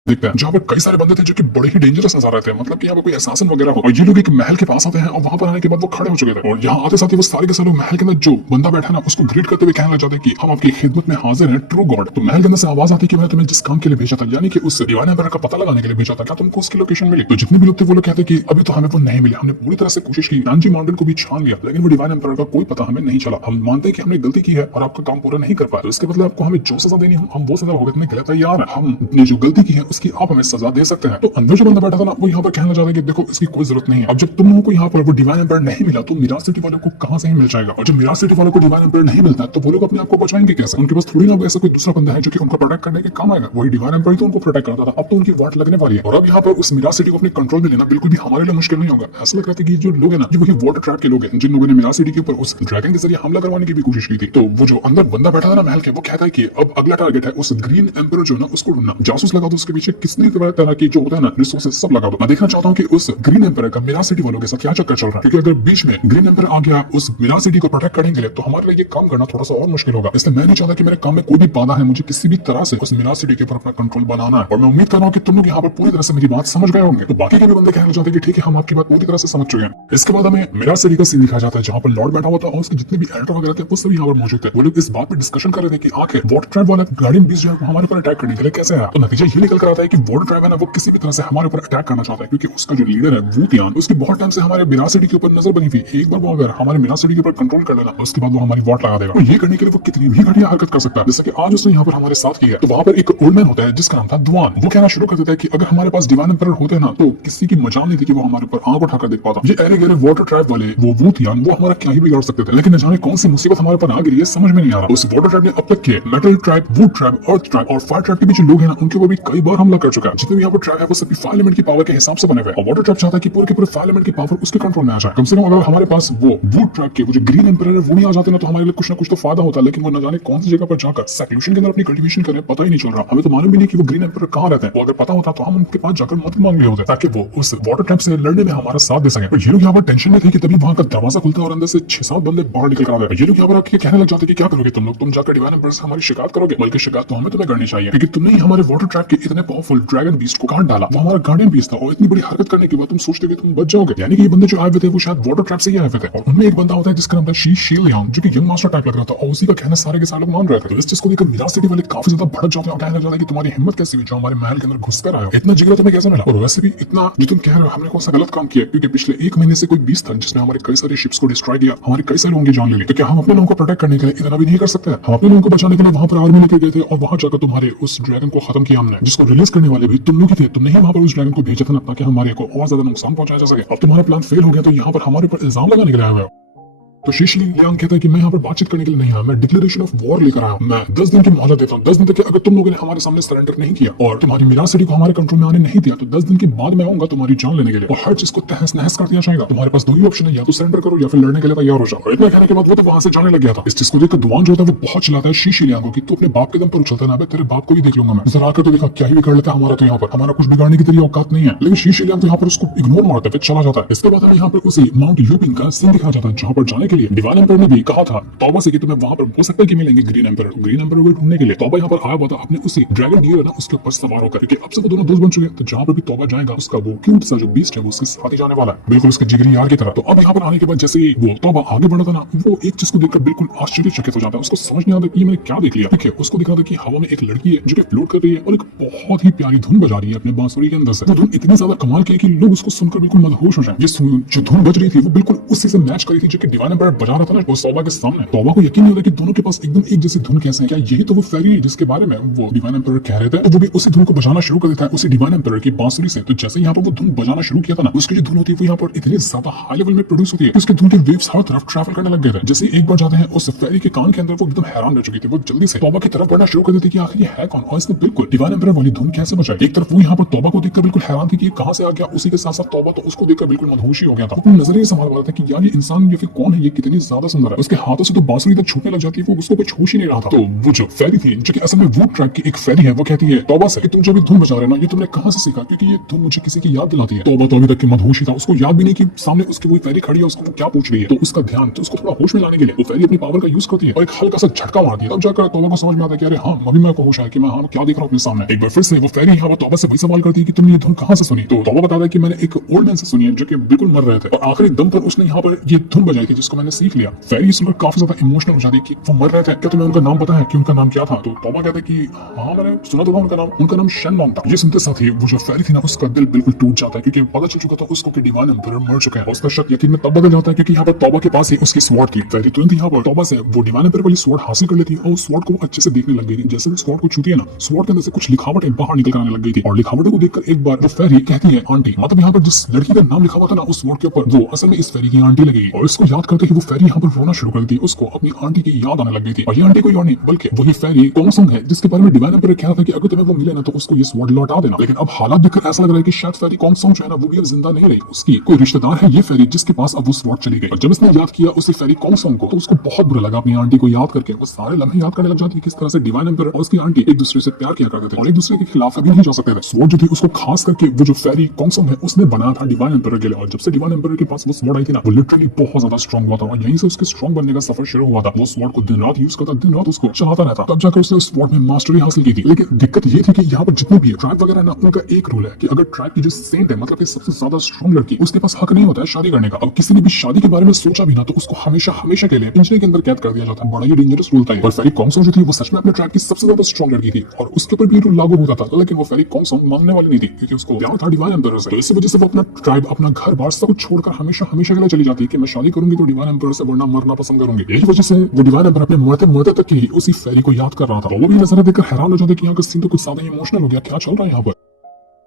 देखते हैं जहाँ पर कई सारे बंदे थे जो कि बड़े ही डेंजरस नजर रहे थे, मतलब कि यहाँ पर कोई एहसासन वगैरह हो, और ये लोग एक महल के पास आते हैं और वहां पर आने के बाद वो खड़े हो चुके थे, और यहाँ आते साथ ही वो सारे के सारे महल के अंदर जो बंदा बैठा ना उसको ग्रीट करते हुए कहने लग जाते हैं कि हम आपकी खिदमत में हाजिर हैं ट्रू गॉड। तो महल के अंदर से आवाज आती है कि मैंने तुम्हें जिस काम के लिए भेजा था, यानी कि उस डिवाइन एम्पायर का पता लगाने के लिए भेजा था, क्या तुमको उसकी लोकेशन मिली? तो जितने भी लोग थे वो लोग कहते कि अभी तो हमें वो नहीं मिली, हमने पूरी तरह से कोशिश की, नानजी माउंटेन को भी छान लिया, लेकिन वो डिवाइन एम्पायर का कोई पता हमें नहीं चला। हम मानते हैं कि हमने गलती की है और आपका काम पूरा नहीं कर पाया, तो इसके बदले आपको हमें जो सजा देनी हम वो सजा भुगतने के लिए तैयार हैं। हम ने जो गलती की है इसकी आप हमें सजा दे सकते हैं। तो अंदर जो बंदा बैठा था ना वो यहाँ पर कहना चाहता है कि देखो इसकी कोई जरूरत नहीं है। अब जब तुम लोगों को यहाँ पर वो डिवाइन एम्पायर नहीं मिला तो मिराज सिटी वालों को कहां से ही मिल जाएगा, और जब मिराज सिटी वालों को डिवाइन एम्पायर नहीं मिलता तो वो लोग अपने आप को बचाएंगे कैसे? उनके पास थोड़ी ना ऐसा कोई दूसरा बंदा है जो कि उनको प्रोटेक्ट करने के काम आएगा। वही डिवाइन एम्पायर तो उनको प्रोटेक्ट करता था, अब तो उनकी वाट लगने वाली है। और अब यहाँ पर उस मिराज सिटी को अपने कंट्रोल में लेना बिल्कुल भी हमारे लिए मुश्किल नहीं होगा। ऐसा लग रहा था कि जो लोग है ना ये वही वाटर ट्रैप के लोग हैं जिन लोगों ने मिराज सिटी के ऊपर उस ड्रैगन के जरिए हमला करवाने की भी कोशिश की थी। तो वो जो अंदर बंदा बैठा था ना महल के, वो कहता है कि अब अगला टारगेट है उस ग्रीन एम्पायर जो ना उसको ढूंढना। जासूस लगा दो उसके पीछे किसने तरह की जो होता है ना रिसोर्सेज सब लगा दो। मैं देखना चाहता हूँ कि उस ग्रीन एम्पायर का मिराज सिटी वालों के साथ क्या चक्कर चल रहा है, क्योंकि अगर बीच में ग्रीन एम्पायर आ गया उस मिराज सिटी को प्रोटेक्ट करने के लिए तो हमारे लिए ये काम करना थोड़ा सा और मुश्किल होगा। इसलिए मैं नहीं चाहता कि मेरे काम में कोई भी बाधा है, मुझे किसी भी तरह से उस मिराज सिटी के ऊपर अपना कंट्रोल बनाना है। और मैं उम्मीद कर रहा हूँ कि तुम लोग यहाँ पर पूरी तरह से मेरी बात समझ गए होंगे। तो बाकी के भी बंदे कहना चाहते हैं कि ठीक है हम आपकी बात पूरी तरह से समझ चुके हैं। इसके बाद हमें मिराज सिटी का सीन दिखाया जाता है जहाँ पर लॉर्ड बैठा हुआ था और उसके जितने भी एल्डर वगैरह थे वो सभी यहाँ पर मौजूद थे। वो लोग इस बात पर डिस्कशन कर रहे थे कि आखिर वाटर ट्राइब वाला गार्डियन बीस्ट जो है हमारे ऊपर अटैक करने के लिए कैसे आया। तो नतीजा ये निकल कर आता है कि वाटर ट्राइब है ना वो किसी भी तरह से हमारे ऊपर अटैक करना चाहता है, क्योंकि उसका जो लीडर है वो तियान उसकी बहुत टाइम से हमारे मिराज सिटी के ऊपर नजर बनी थी। एक बार वो अगर हमारे मिराज सिटी के ऊपर कंट्रोल कर लेना उसके बाद वो हमारी वाट लगा देगा। तो ये करने के लिए वो कितनी भी घटिया हरकत कर सकता है, जैसे कि आज उसने यहाँ पर हमारे साथ किया। तो वहाँ पर एक ओल्ड मैन होता है जिसका नाम था दुआन। वो कहना शुरू कर देता है कि अगर हमारे पास डिवाइन एम्पायर होते ना तो किसी की मजाल नहीं थी कि वो हमारे ऊपर आंख उठाकर देख पाता। ये अरे गहरे वाटर ट्राइब वाले वो तियान वो हमारा क्या ही बिगाड़ सकते थे, लेकिन न जाने कौन सी मुसीबत हमारे ऊपर आ गई है समझ में नहीं आ रहा। उस वाटर ट्राइब ने अब तक के metal tribe, would tribe, earth tribe और फायर ट्राइब के भी जो लोग हैं ना उनके ऊपर भी कई बार हमला कर चुका है। जितने भी यहाँ पर ट्राइब है वो सभी फायर एलिमेंट की पावर के हिसाब से बने हुए हैं और वाटर ट्राइब चाहता है कि पूरे के पूरे फायर एलिमेंट की पावर उसके कंट्रोल में आ जाए। कम से कम अगर हमारे पास वो वुड ट्राइब के वो जो ग्रीन एम्पायर है वो नहीं आ जाते ना तो हमारे लिए कुछ ना कुछ तो फायदा होता है, लेकिन वो न जाने कौन सी जगह पर जाकर सैक्लूशन के अंदर अपनी कल्टीवेशन करें पता ही नहीं चल रहा। हमें तो मालूम भी नहीं कि वो ग्रीन एम्पायर कहाँ रहते हैं। वो अगर पता होता तो हम उनके पास जाकर मदद मांग लिए होते ताकि वो उस वाटर ट्रैप से लड़ने में हमारा साथ दे सके। ये लोग यहाँ पर टेंशन में थे कि तभी वहां का दरवाजा खुलता है और अंदर से 6-7 बंदे बाहर निकल कर आ गए। ये लोग यहाँ पर आके कहने लग जाते कि क्या करोगे तुम लोग, तुम जाकर डिवाइन एम्पायर से हमारी शिकायत करोगे, बल्कि शिकायत तो हमें तुम्हें करनी चाहिए क्योंकि तुमने ही हमारे वाटर ट्रैप के इतने पावरफुल ड्रैगन बीस्ट को काट डाला। वो हमारा गार्डियन बीस्ट था और इतनी बड़ी हरकत करने के बाद तुम सोचते तुम बच जाओगे। यानी कि ये बंदे जो आए हुए थे वो शायद वाटर ट्रैप से ही आए हुए थे। और उनमें एक बंदा होता है जिसका नाम था शी शीलियांग जो कि यंग मास्टर टाइप लग रहा था और उसी का कहना सारे के सारे लोग मान रहे थे। तो इस चीज को लेकर मिराज सिटी वाले काफी ज्यादा भड़क जाते हैं और कहने लग जाते हैं कि तुम्हारी हिम्मत कैसी हुई जो हमारे महल के अंदर घुसकर आए हो, इतना जिगरा तुम्हें कैसे मिला, और वैसे भी इतना जो तुम कह रहे हो हमने कौन सा गलत काम किया, क्योंकि पिछले 1 महीने से कोई बीस्ट था जिसने हमारे कई सारे शिप्स को डिस्ट्रॉय किया, हमारे कई सारे लोगों की जान ले ली। तो क्या हम अपने लोगों को प्रोटेक्ट करने के लिए इतना भी नहीं कर सकते? हम अपने लोगों को बचाने के लिए वहां पर आर्मी लेके गए थे और वहां जाकर तुम्हारे उस ड्रैगन को खत्म किया हमने, जिसको रिलीज करने वाले भी तुम लोग ही थे। तुमने ही वहां पर उस ड्रैगन को भेजा था ना ताकि हमारे को और ज्यादा नुकसान पहुंचाया जा सके। अब तुम्हारा प्लान फेल हो गया तो यहाँ पर हमारे ऊपर इल्जाम लगाने के लिए आए हुए हो। तो शीशी लियांग कहता है कि मैं यहाँ पर बातचीत करने के लिए नहीं आया, मैं डिक्लेरेशन ऑफ वॉर लेकर आया हूँ। मैं 10 दिन की मोहलत देता हूँ। 10 दिन तक अगर तुम लोगों ने हमारे सामने सरेंडर नहीं किया और तुम्हारी मिराज सिटी को हमारे कंट्रोल में आने नहीं दिया तो 10 दिन के बाद मैं आऊंगा तुम्हारी जान लेने के लिए और हर चीज को तहस नहस कर दिया जाएगा। तुम्हारे पास 2 ही ऑप्शन है, या तो सरेंडर करो या फिर लड़ने के लिए तैयार हो जाओ। और इतना कहने के बाद वो तो वहां से जाने लग गया था। इस चीज को देखकर दुआन जो होता है वो बहुत चिल्लाता है शीशी लियांग को कि तू अपने बाप के दम पर उछलता है ना, तेरे बाप को भी देख लूंगा मैं। जरा आकर तो देखा क्या ही बिगाड़ लेता है हमारा, तो यहाँ पर हमारा कुछ बिगाड़ने की तेरी औकात नहीं है। लेकिन शीशी लियांग तो यहाँ पर उसको इग्नोर मारता है, चला जाता है। इसके बाद हमें यहाँ पर उसी माउंट यूपिंग का सीन दिखाया जाता है जहाँ पर जाने के लिए डिवाइन एम्पायर ने भी कहा था तौबा से कि तुम्हें वहां पर हो सकता है कि मिलेंगे ग्रीन एम्पायर। ग्रीन एम्पायर को ढूंढने के लिए तौबा यहाँ पर आया हुआ था अपने उसी ड्रैगन डियर है ना उसके ऊपर सवार होकर, क्योंकि अब से वो दोनों दोस्त बन चुके हैं। तो जहाँ पर भी तौबा जाएगा उसका वो क्यूट सा जो बीस्ट है वो उसके साथ ही जाने वाला है, बिल्कुल उसके जिगरी यार की तरह। तो अब यहाँ पर आने के बाद जैसे ही वो तौबा आगे बढ़ा था ना वो एक चीज को देखकर बिल्कुल आश्चर्यचकित हो जाता है। उसको समझ नहीं आता कि मैंने क्या देख लिया। देखिए उसको दिखा था कि हवा में एक लड़की है जो कि फ्लोट कर रही है और एक बहुत ही प्यारी धुन बजा रही है अपने बांसुरी के अंदर से। वो धुन इतनी ज्यादा कमाल की है कि लोग उसको सुनकर बिल्कुल मदहोश हो जाए। जो धुन बज रही थी वो बिल्कुल उसी से मैच कर रही थी जो कि डिवाइन एम्पायर बजा रहा था ना वो तौबा के सामने। तौबा को यकीन नहीं होता कि दोनों के पास एकदम एक जैसी धुन कैसे है। क्या यही तो वो फेरी है जिसके बारे में वो डिवाइन एम्पायर कह रहे थे? तो वो भी उसी धुन को बजाना शुरू कर देता है उसी डिवाइन एम्पायर की बांसुरी से। तो जैसे यहाँ पर वो धुन बजाना शुरू किया था ना उसकी जो धुन होती है वो यहाँ पर इतनी ज्यादा हाई लेवल में प्रोड्यूस होती है उसके धुन के वेव्स हर तरफ ट्रैवल करने लग गए थे। जैसे एक बार जाते हैं उस फेरी के कान के अंदर वो एकदम हैरान रह चुकी थी। वो जल्दी से तौबा की तरफ बढ़ना शुरू कर देती कि आखिर ये है कौन और इसने बिल्कुल डिवाइन एम्पायर वाली धुन कैसे बजाई। एक तरफ वो यहाँ पर तौबा को देखकर बिल्कुल हैरान थी कि कहां से आ गया, उसी के साथ साथ तौबा तो उसको देखकर बिल्कुल मदहोश ही हो गया था। वो नजर ही संभाल रहा था कि यार ये इंसान ये फिर कौन है, ये कितनी ज्यादा सुंदर है। उसके हाथों से तो बांसुरी तक छूटने लग जाती है, वो उसको कुछ होश ही नहीं रहा था। तो वो जो फेरी थी जो कि असल में वुड ट्रैप की एक फेरी है वो कहती है तौबा से कि तुम जो भी धुन बजा रहे हो ना ये तुमने कहां से सीखा, क्योंकि ये धुन मुझे किसी की याद दिलाती है। तौबा तो अभी तक की मदहोश ही था, उसको याद भी नहीं कि सामने उसकी वही फेरी खड़ी है उसको वो क्या पूछ रही है। तो उसका ध्यान तो उसको थोड़ा होश में लाने के लिए वो फेरी अपनी पावर का यूज करती है और एक हल्का सा झटका मारती है। तब जाकर तौबा को समझ में आता है कि अरे हाँ अभी मेरे को होश आया कि मैं हाँ क्या देख रहा हूँ अपने सामने। एक बार फिर से वो फेरी यहाँ पर तौबा से वही सवाल करती है कि तुमने ये धुन कहां से सुनी। तो तौबा बताता है कि मैंने एक ओल्ड मैन से सुनी है जो कि बिल्कुल मर रहे थे और आखिरी दम पर उसने यहाँ पर ये धुन बजाई थी जिसको मैंने सीख लिया। फेरी सुनकर काफी ज्यादा इमोशनल हो जाती कि वो मर रहे थे, क्या तुम्हें उनका नाम पता है कि उनका नाम क्या था? तो तौबा कहते कि हाँ मैंने सुना तो था उनका नाम शेनलॉन्ग था। ये सुनते साथ ही वो जो फेरी थी ना उसका दिल बिल्कुल टूट जाता है क्योंकि पता चल चुका था उसको कि डिवाइन एम्परर मर चुके हैं। उसका शक यकीन में तब बदल जाता है क्योंकि यहाँ पर तौबा के पास ही उसकी स्वॉर्ड थी। फेरी तुरंत यहाँ पर तौबा से वो डिवाइन एम्परर वाली स्वॉर्ड हासिल कर लेती है और उस स्वॉर्ड को अच्छे से देखने लग गई थी। जैसे वो स्वॉर्ड को छूती है ना, स्वॉर्ड के अंदर से कुछ लिखावटें बाहर निकल कर आने लग गई थी और लिखावटों को देखकर एक बार वो फेरी कहती है आंटी। मतलब यहाँ पर जिस लड़की का नाम लिखा हुआ था ना उस स्वॉर्ड के ऊपर, वो असल में इस फेरी की आंटी लगी और इसको याद करते ही वो फेरी यहाँ पर रोना शुरू कर दी। उसको अपनी आंटी की याद आने लग गई थी और ये आंटी कोई और नहीं बल्कि वही फेरी कॉन्गसंग है जिसके बारे में डिवाइन एम्परर कहा था कि अगर तुम्हें वो मिले ना तो उसको ये स्वॉर्ड लौटा देना। लेकिन अब हालात देखकर ऐसा लग रहा है कि शायद फेरी कॉन्गसंग जो है ना वो भी अब जिंदा नहीं रही, उसकी कोई रिश्तेदार है ये फेरी जिसके पास अब वो स्वॉर्ड चली गई। और जब इसने याद किया उसी फेरी कॉन्गसंग को तो उसको बहुत बुरा लगा अपनी आंटी को याद करके। वो सारे लम्हे याद करने लग जाती है किस तरह से डिवाइन एम्परर और उसकी आंटी एक दूसरे से प्यार किया करते थे और एक दूसरे के खिलाफ कभी नहीं जा सकते थे। स्वॉर्ड जो थी उसको खास करके वो जो फेरी कॉन्गसंग है उसने बनाया था डिवाइन एम्परर के लिए। और जब से डिवाइन एम्परर के पास वो स्वॉर्ड आई थी ना वो लिटरली बहुत ज्यादा स्ट्रॉन्ग हुआ था और यहीं से उसके स्ट्रॉन्ग बनने का सफर शुरू हुआ था। वो स्वॉर्ड को दिन रात यूज करता, दिन रात उसको चलाता रहता, तब जाकर उसने उस स्वॉर्ड में मास्टरी हासिल की थी। लेकिन दिक्कत ये थी कि यहाँ पर जितने भी ट्राइब वगैरह ना उनका एक रूल है कि अगर ट्राइब की जो सेंट है मतलब कि सबसे ज्यादा स्ट्रॉन्ग लड़की उसके पास हक नहीं होता है शादी करने का। अब किसी ने भी शादी के बारे में सोचा भी ना तो उसको हमेशा हमेशा के लिए पिंजरे के अंदर कैद कर दिया जाता है। बड़ा ही डेंजरस रूल था। पर फेरी कॉन्गसंग जो थी वो सच में अपने ट्राइब की सबसे ज्यादा स्ट्रॉन्ग लड़की थी और उसके ऊपर भी रूल लागू होता था। लेकिन वो फेरी कॉन्गसंग मानने वाली नहीं थी क्योंकि उसको प्यार था डिवाइन एम्परर से। तो इसी वजह से वो अपना ट्राइब, अपना घर बार सब कुछ छोड़कर हमेशा हमेशा के लिए चली जाती है कि मैं शादी करूंगी तो डिवाइन एम्परर से, वरना मरना पसंद करूंगी। यही वजह से वो डिवाइन एम्परर अपने मरते मरते तक ही उसी फेरी को याद कर रहा था। वो भी नजर देखकर हैरान हो जाते कि यहाँ का सीन तो कुछ ज्यादा इमोशनल हो गया, क्या चल रहा है यहाँ पर।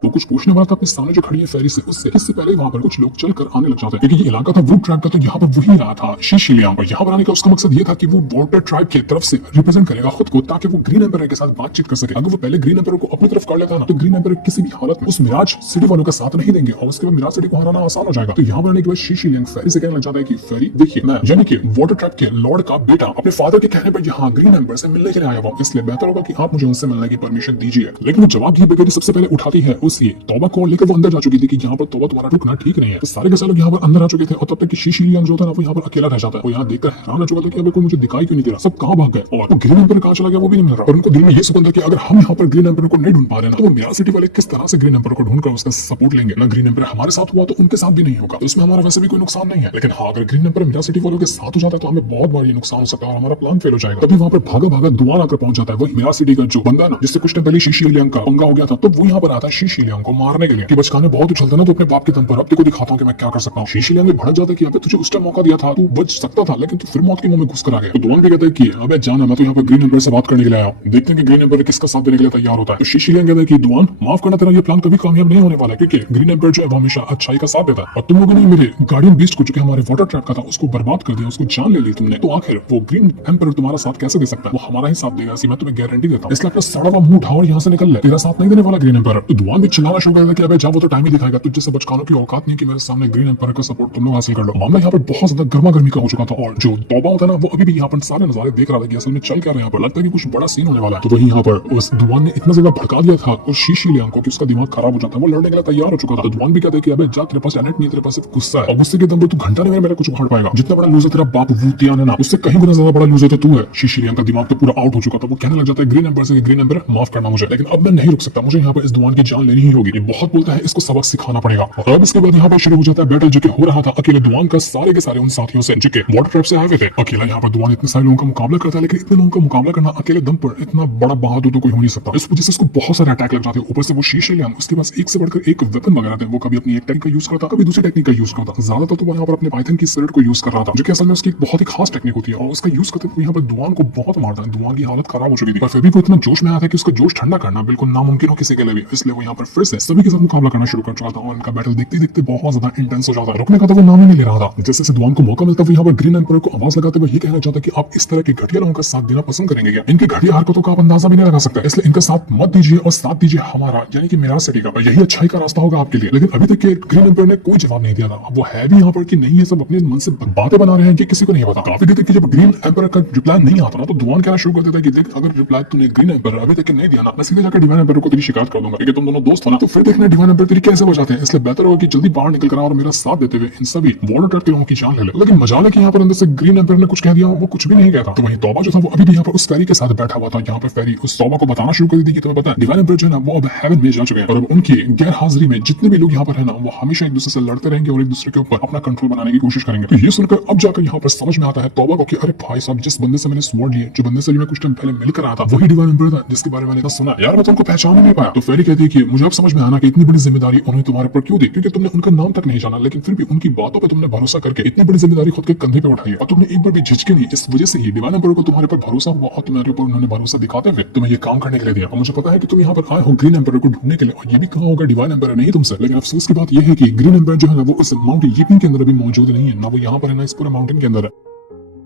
वो कुछ पूछने वाला था अपने सामने जो खड़ी है फेरी से, उससे इससे पहले वहां पर कुछ लोग चलकर आने लग जाते हैं क्योंकि ये इलाका था वुड ट्राइब का। तो यहाँ पर वही रहा था शीशिलियांग और यहाँ पर आने का उसका मकसद ये था कि वो वॉटर ट्राइब की तरफ से रिप्रेजेंट करेगा खुद को ताकि वो ग्रीन एम्परर के साथ बातचीत कर सके। अगर वो पहले ग्रीन एम्परर को अपनी तरफ कर लेता ना तो ग्रीन एम्परर किसी भी हालत में उस मिराज सिटी वालों का साथ नहीं देंगे और उसके बाद मिराज सिटी को हराना आसान हो जाएगा। तो यहाँ पर आने के बाद शीशिलियांग फेरी से कहने लग जाता है कि फेरी देखिए, मैं यानी कि वाटर ट्राइब के लॉर्ड का बेटा अपने फादर के कहने पर यहाँ ग्रीन एम्परर से मिलने के लिए आया हुआ, इसलिए बेहतर होगा कि आप मुझे उनसे मिलने की परमिशन दीजिए। लेकिन वो जवाब ही बगैर सबसे पहले उठाती है उसी तौबा को लेकर वो अंदर जा चुकी थी कि यहाँ पर तौबा तुम्हारा रुकना ठीक नहीं है। तो सारे के सारे लोग यहाँ पर अंदर आ चुके थे और तब तक कि शीशिलियांग जो था ना वो यहाँ पर अकेला रह जाता है। वो यहाँ देखकर हैरान हो चुका था कि अबे कोई मुझे दिखाई क्यों नहीं दे रहा, सब कहाँ भाग गए और वो ग्रीन एम्परर कहाँ चला गया वो भी नहीं मिल रहा। और उनको दिल में ये सुकून था कि अगर हम यहाँ पर ग्रीन एम्परर को नहीं ढूंढ पा रहे ना तो वो मिराज सिटी वाले किस तरह से ग्रीन एम्परर को ढूंढकर उसका सपोर्ट लेंगे। ना ग्रीन एम्परर हमारे साथ हुआ तो उनके साथ भी नहीं होगा, तो इसमें हमारा वैसे भी कोई नुकसान नहीं है। लेकिन हाँ, अगर ग्रीन एम्परर मिराज सिटी वालों के साथ हो जाता है तो हमें बहुत बड़ा नुकसान हो सकता है और हमारा प्लान फेल हो जाएगा। तभी वहाँ पर भागा भागा दुआन आकर पहुंच जाता है वही मिराज सिटी का जो बंदा ना जिससे कुछ टाइम पहले शीशिलियांग का पंगा हो गया था। तो वो यहाँ पर आता है शीशिलियांग को मारने के लिए कि बचकाने बहुत उछलता ना तो अपने बाप के दम पर अब तेको दिखाता हूं कि मैं क्या कर सकता हूं। शीशिलियांग भी भड़क जाता है कि अबे तुझे उस टाइम मौका दिया था, तू बच सकता था लेकिन तू फिर मौत के मुंह में घुस कर आ गया। तो दुआन भी कहता है कि अबे जाना, मैं तो यहाँ पर ग्रीन एम्परर से बात करने के लिए आया, देखते हैं कि ग्रीन एम्परर किसका साथ देने के लिए तैयार होता है। तो शीशिलियांग कहता है कि दुआन माफ करना, तेरा ये प्लान कभी कामयाब नहीं होने वाला क्योंकि ग्रीन एम्परर जो है वो हमेशा अच्छाई का साथ देता है और तुम लोगों ने मेरे गार्डियन बीस्ट को, जो कि हमारे वाटर ट्रैप का था, उसको बर्बाद कर दिया, उसको जान ले ली तुमने। तो आखिर वो ग्रीन एम्परर तुम्हारा साथ कैसे दे सकता है? वो हमारा ही साथ देगा, मैं तुम्हें गारंटी देता हूँ। इसलिए अपना सड़ा हुआ मुंह उठाओ और यहाँ से निकल ले, तेरा साथ नहीं देने वाला ग्रीन एम्परर। तो दुआन भी चिल्लाना शुरू कर देता है कि अबे जा, वो तो टाइम ही दिखाएगा, तुझ जैसे बचकानों की औकात नहीं कि मेरे सामने ग्रीन एम्परर का सपोर्ट तुम लोग हासिल कर लो। मामला यहाँ पर बहुत ज्यादा गर्मा गर्मी का हो चुका था और जो तौबा होता है ना वो अभी भी यहाँ पर सारे नजारे देख रहा था कि असल में चल क्या रहा है। यहाँ पर लगता है कि कुछ बड़ा सीन होने वाला है। तो वही यहाँ पर उस दुआन ने इतना ज्यादा भड़का दिया था उस शीशिलियांग को कि उसका दिमाग खराब हो जाता है, वो लड़ने के लिए तैयार हो चुका था। तो दुआन भी कहता है कि अबे जा, तेरे पास टैलेंट नहीं है, तेरे पास सिर्फ गुस्सा है और गुस्से के दम पर तू घंटा नहीं मेरा कुछ उखाड़ पाएगा। जितना बड़ा लूजर तेरा बाप वूतियान है ना, उससे कहीं गुना ज्यादा बड़ा लूजर तो तू है। शीशिलियांग का दिमाग तो पूरा आउट हो चुका था। वो कहने लग जाता है ग्रीन एम्परर से, ग्रीन एम्परर माफ करना मुझे, लेकिन अब मैं नहीं रुक सकता, मुझे यहाँ पर इस दुआन की जान लेनी ही होगी। ये बहुत बोलता है, इसको सबक सिखाना पड़ेगा। और अब इसके बाद यहाँ पर शुरू हो जाता है बैटल जो कि हो रहा था अकेले दुआन का सारे के सारे उन साथियों से जो कि वाटर ट्रैप से आए हुए थे। अकेला यहाँ पर दुआन इतने सारे लोगों का मुकाबला करता है, लेकिन इतने लोगों का मुकाबला करना अकेले दम पर इतना बड़ा बहादुर तो कोई हो नहीं सकता। इस वजह से उसको बहुत सारे अटैक लग जाते हैं। ऊपर से वो शीशिलियांग, उसके पास एक से बढ़कर एक वेपन वगैरह थे। वो कभी अपनी एक टेक्निक का यूज करता, कभी दूसरी टेक्निक का यूज करता। ज्यादातर तो वो यहाँ पर अपने पाइथन की स्पिरिट को यूज कर रहा था, जो कि असल में उसकी एक बहुत ही खास टेक्निक होती है और उसका यूज करते हुए यहाँ पर दुआन को बहुत मारता है। दुआन की हालत खराब हो चुकी थी, पर फिर भी वो इतना जोश में आया था कि उसका जोश ठंडा करना बिल्कुल नामुमकिन हो किसी के लिए भी। इसलिए वो यहाँ पर फिर से सभी के साथ मुकाबला करना शुरू कर चुका था और उनका बैटल देखते देखते बहुत ज्यादा इंटेंस हो जाता है। रुकने का तो वो नाम ही नहीं ले रहा था। जैसे जैसे दुआन को मौका मिलता है यहाँ पर ग्रीन एम्परर को आवाज लगाते हुए ये कहना चाहता है कि आप इस तरह के घटिया लोगों का साथ देना पसंद करेंगे क्या? इनकी घटिया हरकतों का आप अंदाजा भी नहीं लगा सकते, इसलिए इनका साथ मत दीजिए और साथ दीजिए हमारा, यानी कि मिराज सिटी का। यही अच्छाई का रास्ता होगा आपके लिए। लेकिन अभी तक के ग्रीन एम्परर ने कोई जवाब नहीं दिया था। अब वो है भी यहाँ पर कि नहीं, ये सब अपने मन से बातें बना रहे हैं कि किसी को नहीं पता। काफी देर तक जब ग्रीन एम्परर का रिप्लाई नहीं आता ना तो दुआन कहना शुरू कर देता है कि देख, अगर रिप्लाई तूने ग्रीन एम्परर अभी तक नहीं दिया ना, मैं सीधे जाकर डिवाइन एम्परर को तेरी शिकायत कर दूंगा क्योंकि तुम दोनों दोस्त हो ना, तो फिर देखना डिवाइन एम्पायर तेरी कैसे बचाते हैं। इसलिए बेहतर होगा कि जल्दी बाहर निकल कर और मेरा साथ देते हुए इन सभी वाटर ट्रैप के लोगों की जान ले ले। लेकिन मजाल है कि यहाँ पर अंदर से ग्रीन एम्पायर ने कुछ कह दिया, वो कुछ भी नहीं कहता। तो वहीं तौबा जो था वो अभी भी यहाँ पर उस फेरी के साथ बैठा हुआ था। यहाँ पर फेरी उस तौबा को बताना शुरू कर दी कि तुम्हें पता है डिवाइन एम्पायर जो है ना वो अब हेवन में जा चुके हैं, और अब उनकी गैर हाजिरी में जितने भी लोग यहाँ पर है ना वो हमेशा एक दूसरे से लड़ते रहेंगे और एक दूसरे के ऊपर अपना कंट्रोल बनाने की कोशिश करेंगे। तो ये सुनकर अब जाकर यहाँ पर समझ में आता है तौबा को कि अरे भाई साहब, जिस बंदे से मैंने स्वॉर्ड लिए, जो बंदे से भी मैं कुछ टाइम पहले मिलकर आया था, वही डिवाइन एम्पायर था जिसके बारे में मैंने सुना। यार मैं तुमको पहचान नहीं पाया। तो फेरी कहती है कि मुझे अब समझ में आना कि इतनी बड़ी जिम्मेदारी उन्होंने तुम्हारे ऊपर क्यों दी, क्योंकि तुमने उनका नाम तक नहीं जाना, लेकिन फिर भी उनकी बातों पर तुमने भरोसा करके इतनी बड़ी जिम्मेदारी खुद के कंधे पे उठाई और तुमने एक बार भी झिझके नहीं। इस वजह से ही डिवाइन एम्पायर को तुम्हारे पर भरोसा हुआ और तुम्हारे ऊपर उन्होंने भरोसा दिखाते हुए तुम्हें ये काम करने के लिए दिया। और मुझे पता है कि तुम यहाँ पर आए हो ग्रीन एम्पायर को ढूंढने के लिए, और ये भी कहा होगा डिवाइन एम्पायर नहीं तुमसे। लेकिन अफसोस की बात यह है कि ग्रीन एम्पायर जो है ना वो उस माउंट यीपिंग के अंदर अभी मौजूद नहीं है, ना वो यहाँ पर है ना इस पूरे माउंटेन के अंदर है।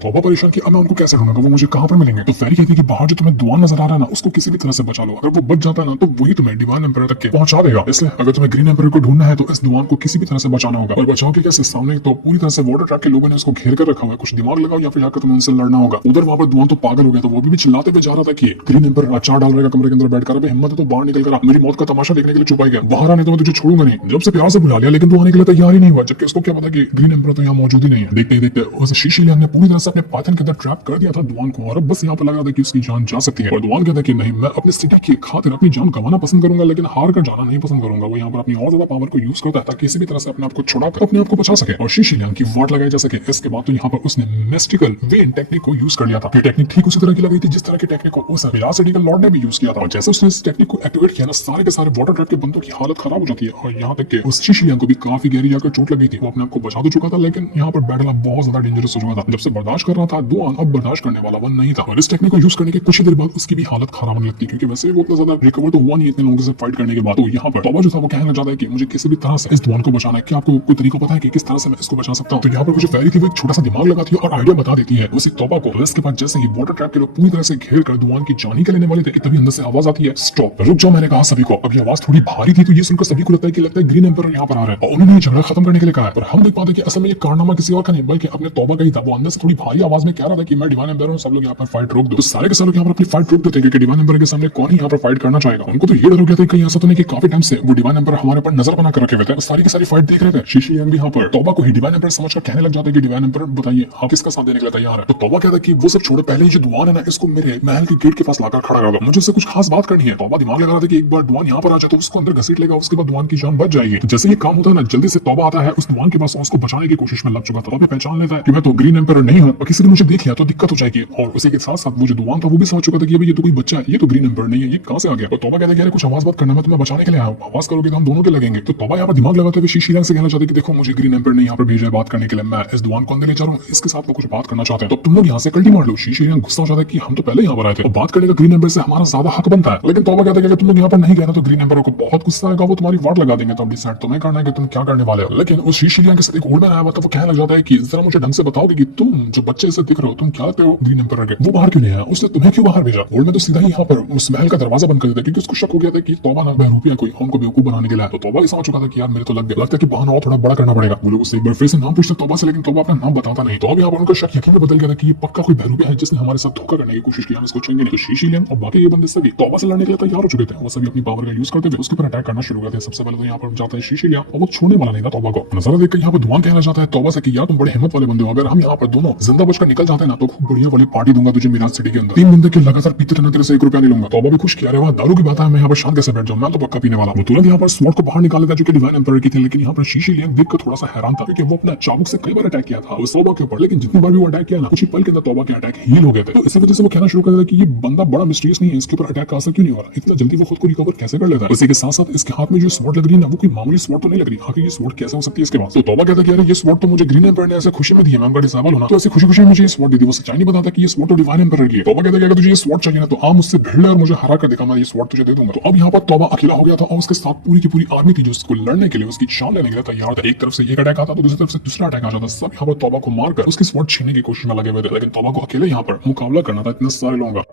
तौबा परेशान कि अब मैं उनको कैसे ढूंढूंगा, वो मुझे कहां पर मिलेंगे। तो फेरी कहती है कि बाहर जो तुम्हें दुआन नजर आ रहा है ना उसको किसी भी तरह से बचा लो, अगर वो बच जाता है ना तो वही तुम्हें डिवाइन एम्पायर तक के पहुंचा देगा। इसलिए अगर तुम्हें ग्रीन एम्पायर को ढूंढना है तो इस दुआन को किसी भी तरह से बचाना होगा। और बचाओ के कैसे, सामने तो पूरी तरह से वाटर ट्रैप के लोगों ने उसको घेर कर रखा हुआ है, कुछ दिमाग लगाओ या फिर जाकर तुम्हें उनसे लड़ना होगा। उधर वहां पर दुआन तो पागल हो गया, तो वो भी चिल्लाते हुए जा रहा था कि ग्रीन एम्पायर अचार डाल रहेगा कमरे के अंदर बैठकर, अबे हिम्मत है तो बाहर निकल कर मेरी मौत का तमाशा देखने के लिए छुपाई गया, बाहर आने तो मैं तुझे छोड़ूंगा नहीं। जब से प्यार से बुला लिया लेकिन तू आने के लिए तैयार ही नहीं हुआ, जबकि उसको क्या पता कि ग्रीन एम्पायर तो यहाँ मौजूद ही नहीं है। देखते ही देखते उस शीशी ने पूरी तरह से अपने पाइथन के अंदर ट्रैप कर दिया था दुआन को, और अब बस यहाँ पर लगा था कि उसकी जान जा सकती है। और दुआन कहता है कि नहीं, मैं अपने सिटी की खातिर अपनी जान गंवाना पसंद करूंगा लेकिन हार कर जाना नहीं पसंद करूंगा। वो यहाँ पर अपनी और ज्यादा पावर को यूज करता है ताकि किसी भी तरह से अपने आप को छुड़ाकर अपने आप को बचा सके और शीशी की वाट लगाई जा सके। इसके बाद तो यहाँ पर उसने मिस्टिकल वेन टेक्निक को यूज कर लिया था। ये टेक्निक ठीक उसी तरह की लगी थी जिस तरह की टेक्निक को उस सिटी का लॉर्ड ने भी यूज किया था। और जैसे उसने इस टेक्निक को एक्टिवेट किया ना, सारे के सारे वाटर ट्रैप के बंदों की हालत खराब हो जाती है। और यहाँ तक कि उस शीशी को भी काफी गहरी जाकर चोट लगी थी। वो अपने आप को बचा तो चुका था लेकिन यहाँ पर बैटल बहुत ज्यादा डेंजरस हो चुका था। जब से बर्दाश्त कर रहा था दुआन अब बर्दाश्त करने वाला वो नहीं था। और इस टेक्निक को यूज करने के कुछ ही देर बाद उसकी भी हालत खराब होने लगती, क्योंकि वैसे वो उतना ज्यादा रिकवर तो हुआ नहीं इतने लोगों से फाइट करने के बाद। तो यहाँ पर तौबा जो था वो कहना चाहता है कि मुझे किसी भी तरह से इस दुआन को बचाना है। क्या आपको कोई तरीका पता है कि किस तरह से मैं इसको बचा सकता हूँ? तो यहाँ पर मुझे फेरी थी वो एक छोटा सा दिमाग लगाती है और आइडिया बता देती है उसी तौबा को। इसके बाद जैसे ही वाटर ट्रैप के लोग पूरी तरह से घेर कर दुआन की जान ही लेने वाले थे कि तभी अंदर से आवाज आती है, स्टॉप, रुक जाओ। मैंने कहा सभी को। अभी आवाज थोड़ी भारी थी तो ये सुनकर सभी को लगता है ग्रीन एम्पायर यहाँ पर आ रहा है और उन्होंने ये झगड़ा खत्म करने के लिए कहा है। पर हम देख पाते हैं कि असल में ये कारनामा किसी और का नहीं बल्कि अपने तौबा का ही था। वो अंदर से थोड़ी भारी आवाज में कह रहा था कि मैं डिवाइन एम्पायर हूँ, सब लोग यहाँ पर फाइट रोक दो। तो सारे के सारे यहाँ पर अपनी फाइट रोक देते क्योंकि डिवाइन एम्पायर के सामने कौन ही यहाँ पर फाइट करना चाहेगा। उनको तो ये डर हो गया था कहीं ऐसा तो नहीं कि काफी टाइम से वो डिवाइन एम्पायर हमारे पर नजर बना कर रखे हुए थे। सारी की सारी फाइट देख रहे थे। शीशी भी यहाँ पर तौबा को ही डिवाइन एम्पायर समझकर कहने लग जाता है कि डिवाइन एम्पायर बताइए आप किसका साथ देने के लिए तैयार है। तो तौबा कहता है कि वो सब छोड़ो, पहले जो दुआन है ना इसको मेरे महल के गेट के पास लाकर खड़ा कर दो, मुझे उससे कुछ खास बात करनी है। तौबा दिमाग लगा रहा था कि एक बार दुआन यहाँ पर आ जाए तो उसको अंदर घसीट लेगा, उसके बाद दुआन की जान बच जाएगी। तो जैसे ये काम होता है ना, जल्दी से तौबा आता है उस दुआन के पास, उसको बचाने की कोशिश में लग चुका था। पहचान लेता है कि मैं तो ग्रीन एम्पायर नहीं हूँ और किसी ने मुझे देख लिया तो दिक्कत हो जाएगी। और उसी के साथ साथ वो जो दुआन था वो भी समझ चुका था कि ये तो कोई बच्चा है, ये तो ग्रीन एम्पायर नहीं है, ये कहां से आ गया। तो तौबा कहता है कुछ आवाज बात करना, मैं तुम्हें बचाने के लिए आया हूं, आवाज करोगे तो हम दोनों के लगेंगे। तो तौबा यहाँ पर दिमाग लगाते हुए शीशी से कहना चाहते हैं कि देखो मुझे ग्रीन एम्पायर ने यहाँ पर भेजा है बात करने के लिए, मैं इस दुआन को अंदर ले जा रहा हूँ, इसके साथ कुछ बात करना चाहते हैं तो तुम लोग यहाँ से कल्टी मार लो। शीशी गुस्सा हो जाता है कि हम तो पहले यहाँ पर आए थे और बात करने का ग्रीन एम्पायर से हमारा ज्यादा हक बनता है। लेकिन तौबा कहता है कि तुम लोग यहाँ पर नहीं गए ना तो ग्रीन एम्पायर को बहुत गुस्सा आएगा, वो तुम्हारी वाट लगा देंगे। तो डिसाइड तुम्हें करना है कि तुम क्या करने वाले हो। लेकिन उस शीशी के साथ एक ओल्ड मैन आया हुआ था, वो कहने लग जाता है कि जरा मुझे ढंग से बताओगे कि तुम जो बच्चे से दिख रहे हो तुम क्या लगते हो ग्रीन एम्पायर के, वो बाहर क्यों नहीं आया, उसने तुम्हें क्यों बाहर भेजा। ओल्ड मैन तो सीधा ही यहाँ पर उस महल का दरवाजा बंद कर देता है क्योंकि उसको शक हो गया था कि तौबा ना बहरूपिया कोई हमको बेवकूफ बनाने के लिए। तो तौबा भी समझ चुका था कि यार मेरे तो लगता है कि बहाना और थोड़ा बड़ा करना पड़ेगा। वो लोग उससे एक बार फिर से नाम पूछते तौबा से, लेकिन तौबा अपना नाम बताता नहीं। तो अब यहाँ पर उनका शक यकीन में बदल गया था कि ये पक्का कोई बहरूपिया है जिसने हमारे साथ धोखा करने की कोशिश की, हम इसको चाहिए नहीं। तो शीशी और बाकी ये बंदे सभी तौबा से लड़ने के लिए तैयार हो चुके थे। वो सभी अपनी पावर का यूज करते थे, उसके ऊपर अटैक करना शुरू करते। सबसे पहले तो यहाँ पर जाता है शीशी और वो छोड़ने वाला नहीं था तौबा को। नजारा देखकर यहाँ पर दुआन कहना चाहता है तौबा से कि यार तुम बड़े हिम्मत वाले बंदे हो, अगर हम यहाँ पर दोनों जिंदा बचकर निकल जाते हैं ना तो खूब बढ़िया वाली पार्टी दूंगा तुझे मिराज सिटी के अंदर। 3 दिन तक लगातार पीते रहना, तेरे से 1 रुपया नहीं लूंगा। तौबा भी खुश किया, वहाँ दारू की बात है, मैं यहाँ पर शांत कैसे बैठ जाऊँ, मैं तो पक्का पीने वाला। वो तुरंत यहाँ पर स्वॉर्ड को बाहर निकाल लेता जो कि डिवाइन एम्पायर की थी। लेकिन यहाँ पर शीशी देखकर थोड़ा सा हैरान था क्योंकि वो अपना चाबुक से कई बार अटैक किया था उस तौबा के ऊपर, लेकिन जितनी बार भी वो अटैक किया ना कुछ ही पल के अंदर तौबा के अटैक हील हो गए थे। तो इसी वजह से वो कहना शुरू कर दिया कि ये बंदा बड़ा मिस्टीरियस नहीं है, इसके ऊपर अटैक का असर क्यों नहीं हो रहा, इतना जल्दी वो खुद को रिकवर कैसे कर लेता है। इसी के साथ साथ इसके हाथ में जो स्वॉर्ड लग रही है ना वो कोई मामूली स्वॉर्ड तो नहीं लग रही, आखिर ये स्वॉर्ड कैसे हो सकती है इसके पास। तो तौबा कहता है कि यार ये स्वॉर्ड तो मुझे ग्रीन एम्पायर ने ऐसे खुशी में दी है, मैं उनका डिसेबल होना तो ऐसे खुशी खुशी मुझे ये स्वॉर्ड दे दी। वो सच्चाई नहीं बताता कि ये स्वॉर्ड तो डिवाइन एम्पायर की है। तौबा कहता है कि अगर तुझे ये स्वॉर्ड चाहिए ना तो आप मुझसे भिड़ ले और मुझे हरा कर दिखा, मैं ये स्वॉर्ड तुझे दे दूंगा। तो अब यहाँ पर तौबा अकेला हो गया था और उसके साथ पूरी की पूरी आर्मी थी जो उसको लड़ने के लिए उसकी जान लेने के लिए तैयार था। एक तरफ से एक अटैक आता तो दूसरी तरफ से दूसरा अटैक आ जाता। सब यहाँ पर तौबा को मारकर उसकी स्वॉर्ड छीनने की कोशिश में लगे हुए थे, लेकिन तौबा को अकेले यहाँ पर मुकाबला करना था इतने सारे लोगों का।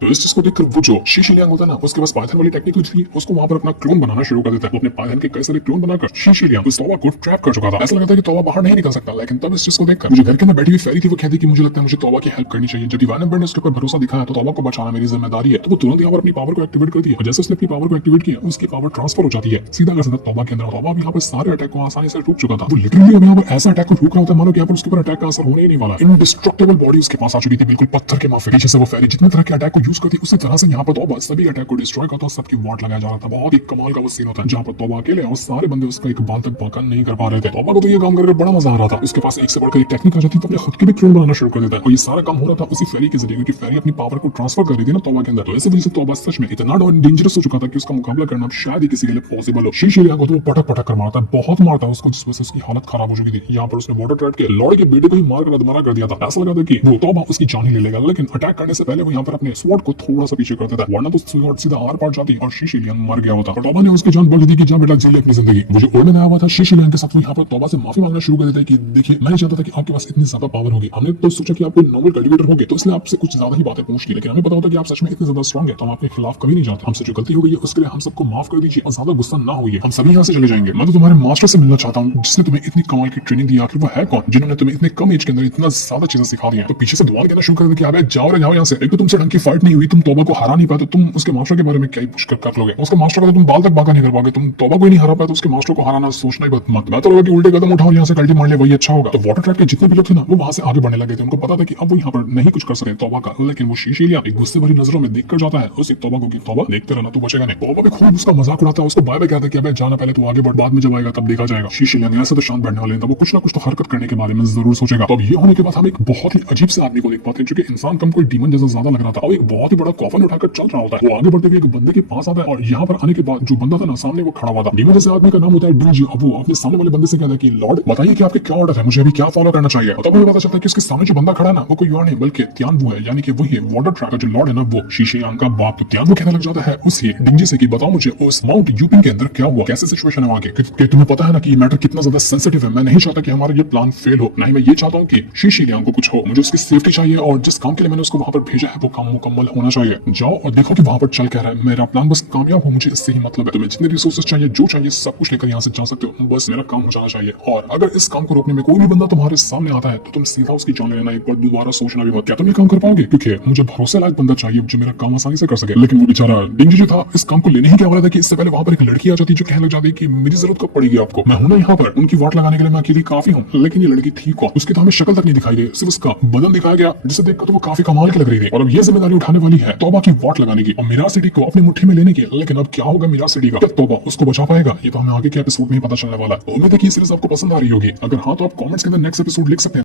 तो इस चीज को देखकर वो जो शीशी लियांग होता है ना, उसके पास पाइथन वाली टेक्निक थी, उसको वहां पर अपना क्लोन बनाना शुरू कर देता है। वो अपने पाइथन के कई सारे क्लोन बनाकर शीशी लियांग उस तौबा को ट्रैप कर चुका था। ऐसा लगा था कि तौबा बाहर नहीं निकल सकता, लेकिन तब इस चीज को देखकर मुझे घर के अंदर बैठी हुई फेरी थी, वो कहती कि मुझे लगता है मुझे तौबा की हेल्प करनी चाहिए। जब वैन एम्बर ने उसके ऊपर भरोसा दिखाया तो तौबा को बचाना मेरी जिम्मेदारी है, तो वो तुरंत यहाँ पर अपनी पावर को एक्टिवेट कर दिया। जैसे उसने अपनी पावर को एक्टिवेट किया, उसकी पावर ट्रांसफर हो जाती है सीधा का सीधा तौबा के अंदर। तौबा भी यहाँ पर सारे अटैक को आसानी से रोक चुका था। वो लिटरली अब यहाँ पर ऐसा अटैक को रोक रहा होता है मानो कि यहाँ पर उसके ऊपर अटैक का असर होने ही नहीं वाला। इनडिस्ट्रक्टेबल बॉडी उसके पास आ चुकी थी, बिल्कुल पत्थर के माफिक। पीछे से वो फेरी जितने तरह के अटैक को यूज करती उसी तरह से यहाँ पर तौबा सभी अटैक को डिस्ट्रॉय करता, सबकी वाट लगाया जा रहा था। बहुत ही कमाल का वो सीन होता है जहाँ पर तौबा अकेले और सारे बंदे उसका एक बाल तक पकड़ नहीं कर पा रहे थे। तौबा को तो ये काम करके बड़ा मजा आ रहा था। उसके पास एक से बढ़कर एक टेक्निक आ जाती तो अपने खुद के भी क्लोन बनाना शुरू कर देता है। और ये सारा काम हो रहा था उसी फेरी के जरिए, क्योंकि फेरी अपनी पावर को ट्रांसफर कर रही थी ना तौबा के अंदर। तो ऐसे वजह से तौबा सच में इतना डेंजरस हो चुका था कि उसका मुकाबला करना शायद ही किसी के लिए पॉसिबल हो। शीशी लियांग को तो वो पटक पटक कर मारता है, बहुत मारता है उसको, जिस वजह से उसकी हालत खराब हो चुकी थी। यहाँ पर उसने वाटर ट्रैप के लॉर्ड के बेटे को ही मार कर अधमरा कर दिया था। ऐसा लगा था कि वो तौबा उसकी जान ही ले लेगा, लेकिन अटैक करने से पहले वो यहाँ पर अपने स्वॉर्ड को थोड़ा सा पीछे कर देता है, वरना तो स्वॉर्ड सीधा आर पार जाती और शीशी लियांग मर गया होता। और तौबा ने उसकी जान बच दी कि जा बेटा जी ले अपनी जिंदगी। मुझे ओल्ड में आया हुआ था शीशी लियांग के साथ, वो यहाँ पर तौबा से माफी मांगना शुरू कर देता है कि देखिए मैं नहीं चाहता था कि आपके पास इतनी ज्यादा पावर होगी। हमने तो सोचा कि आप कोई नॉर्मल कल्टिवेटर होंगे तो इसलिए आपसे कुछ ज्यादा ही बातें पूछ ली, लेकिन हमें पता होता कि आप सच में इतने ज्यादा स्ट्रांग है तो हम आपके खिलाफ कभी नहीं जाते। हमसे जो गलती हो गई है उसके लिए हम सबको माफ कर दीजिए और ज्यादा गुस्सा ना होइए, हम सभी यहाँ से चले जाएंगे। मैं तो तुम्हारे मास्टर से मिलना चाहता हूँ जिसने तुम्हें इतनी कमाल की ट्रेनिंग दी। आखिर वो है कौन जिन्होंने तुम्हें इतने कम एज के अंदर इतना ज्यादा चीजें सिखा दी है। तो पीछे से दुआन कहना शुरू कर दिया कि जाओ रे जाओ यहाँ से। एक तो तुमसे ढंग की फाइट नहीं हुई, तुम तौबा को हरा नहीं पाए तो तुम उसके मास्टर के बारे में क्या ही पुश कर लोगे। उसके मास्टर का तो तुम बाल तक बाका नहीं कर पाओगे। तुम तौबा को ही नहीं हरा पाए तो उसके मास्टर को हराना सोचना ही मत। मैं तो लगा कि उल्टे कदम उठाओ यहाँ से कल्टी मार ले, वही अच्छा होगा। तो वाटर ट्रैप के जितने भी लोग थे ना वो वहां से आगे बढ़ने लगे थे। उनको पता था कि अब वो यहाँ पर नहीं कुछ कर सके तौबा का, लेकिन वो शीशी लियांग एक गुस्से भरी नजरों में देख कर जाता है उसी तौबा को कि तौबा देखते रहना तू बचेगा नहीं। तौबा भी खूब उसका मजाक उड़ाता है, उसको बाय बाय कहता है कि अबे जाना पहले तू आगे बढ़, बाद में जब आएगा तब देखा जाएगा। शीशी लियांग ऐसे तो शांत बैठने वाले हैं, वो कुछ ना कुछ तो हरकत करने के बारे में जरूर सोचेगा। तो ये होने के बाद हम एक बहुत ही अजीब से आदमी को देख पाते हैं जो कि इंसान कम कोई डीमन जैसा ज्यादा लग रहा था और एक बहुत ही बड़ा कॉफन उठाकर चल रहा होता है। वो आगे बढ़ते हुए एक बंदे के पास आता है और यहाँ पर आने के बाद जो बंदा था ना सामने वो खड़ा हुआ था। डीमन जैसे आदमी का नाम होता है डीजी। अब वो अपने सामने वाले बंदे से कहता है कि लॉर्ड बताइए कि आपके क्या ऑर्डर है, मुझे अभी क्या फॉलो करना चाहिए। तब मुझे पता चलता है कि उसके सामने जो बंदा खड़ा है ना वो कोई और नहीं बल्कि तियानवू है, यानी कि वही वाटर ट्रैप का जो लॉर्ड है ना वो शीशी लियांग का बाप। तो तियानवू कहने लग जाता है उसी डिंजी से कि बताओ मुझे उस माउंट यूपिंग के अंदर क्या हुआ, कैसे सिचुएशन है वहां की, तुम्हें पता है ना कि ये मैटर कितना ज्यादा सेंसिटिव है। मैं नहीं चाहता कि हमारा ये प्लान फेल हो, ना ही मैं ये चाहता हूँ कि शीशी लियांग को कुछ हो। मुझे उसकी सेफ्टी चाहिए और जिस काम के लिए मैंने उसको वहां पर भेजा है वो काम मुकम्मल होना चाहिए। जाओ और देखो कि वहां पर चल क्या रहा है। मेरा प्लान बस कामयाब हो, मुझे इससे ही मतलब है। तुम्हें जितने रिसोर्सेज चाहिए जो चाहिए सब कुछ लेकर यहाँ से जा सकते हो, बस मेरा काम हो जाना चाहिए। और अगर इस काम को रोकने में कोई भी बंदा तुम्हारे सामने आता है तो तुम सीधा उसकी जान लेना, एक बार दोबारा सोचना भी मत। क्या तुम ये काम कर पाओगे? क्योंकि मुझे भरोसे लायक बंदा चाहिए जो मेरा काम आसानी से कर सके। लेकिन वो बेचारा डिंजी जो था इस काम को लेने ही क्या वाला था कि इससे पहले वहां पर एक लड़की आ जाती जो कहने लग जाती कि मेरी जरूरत कब पड़ेगी आपको, मैं हूं ना यहाँ पर, उनकी वाट लगाने के लिए मैं अकेली काफी हूँ। लेकिन ये लड़की थी कौन? उसकी तो हमें शक्ल तक नहीं दिखाई दी, सिर्फ उसका बदन दिखाया गया जिसे देखकर तो वो काफी कमाल की लग रही थी। और अब ये जिम्मेदारी उठाने वाली है तौबा की वाट लगाने की और मिरासिटी को अपनी मुट्ठी में लेने की। लेकिन अब क्या होगा मिरासिटी का? क्या तौबा उसको बचा पाएगा? ये तो हमें आगे के एपिसोड में ही पता चलने वाला है। उम्मीद है कि ये सीरीज आपको पसंद आ रही होगी। अगर हाँ तो आप कमेंट्स के अंदर नेक्स्ट एपिसोड लिख सकते हैं।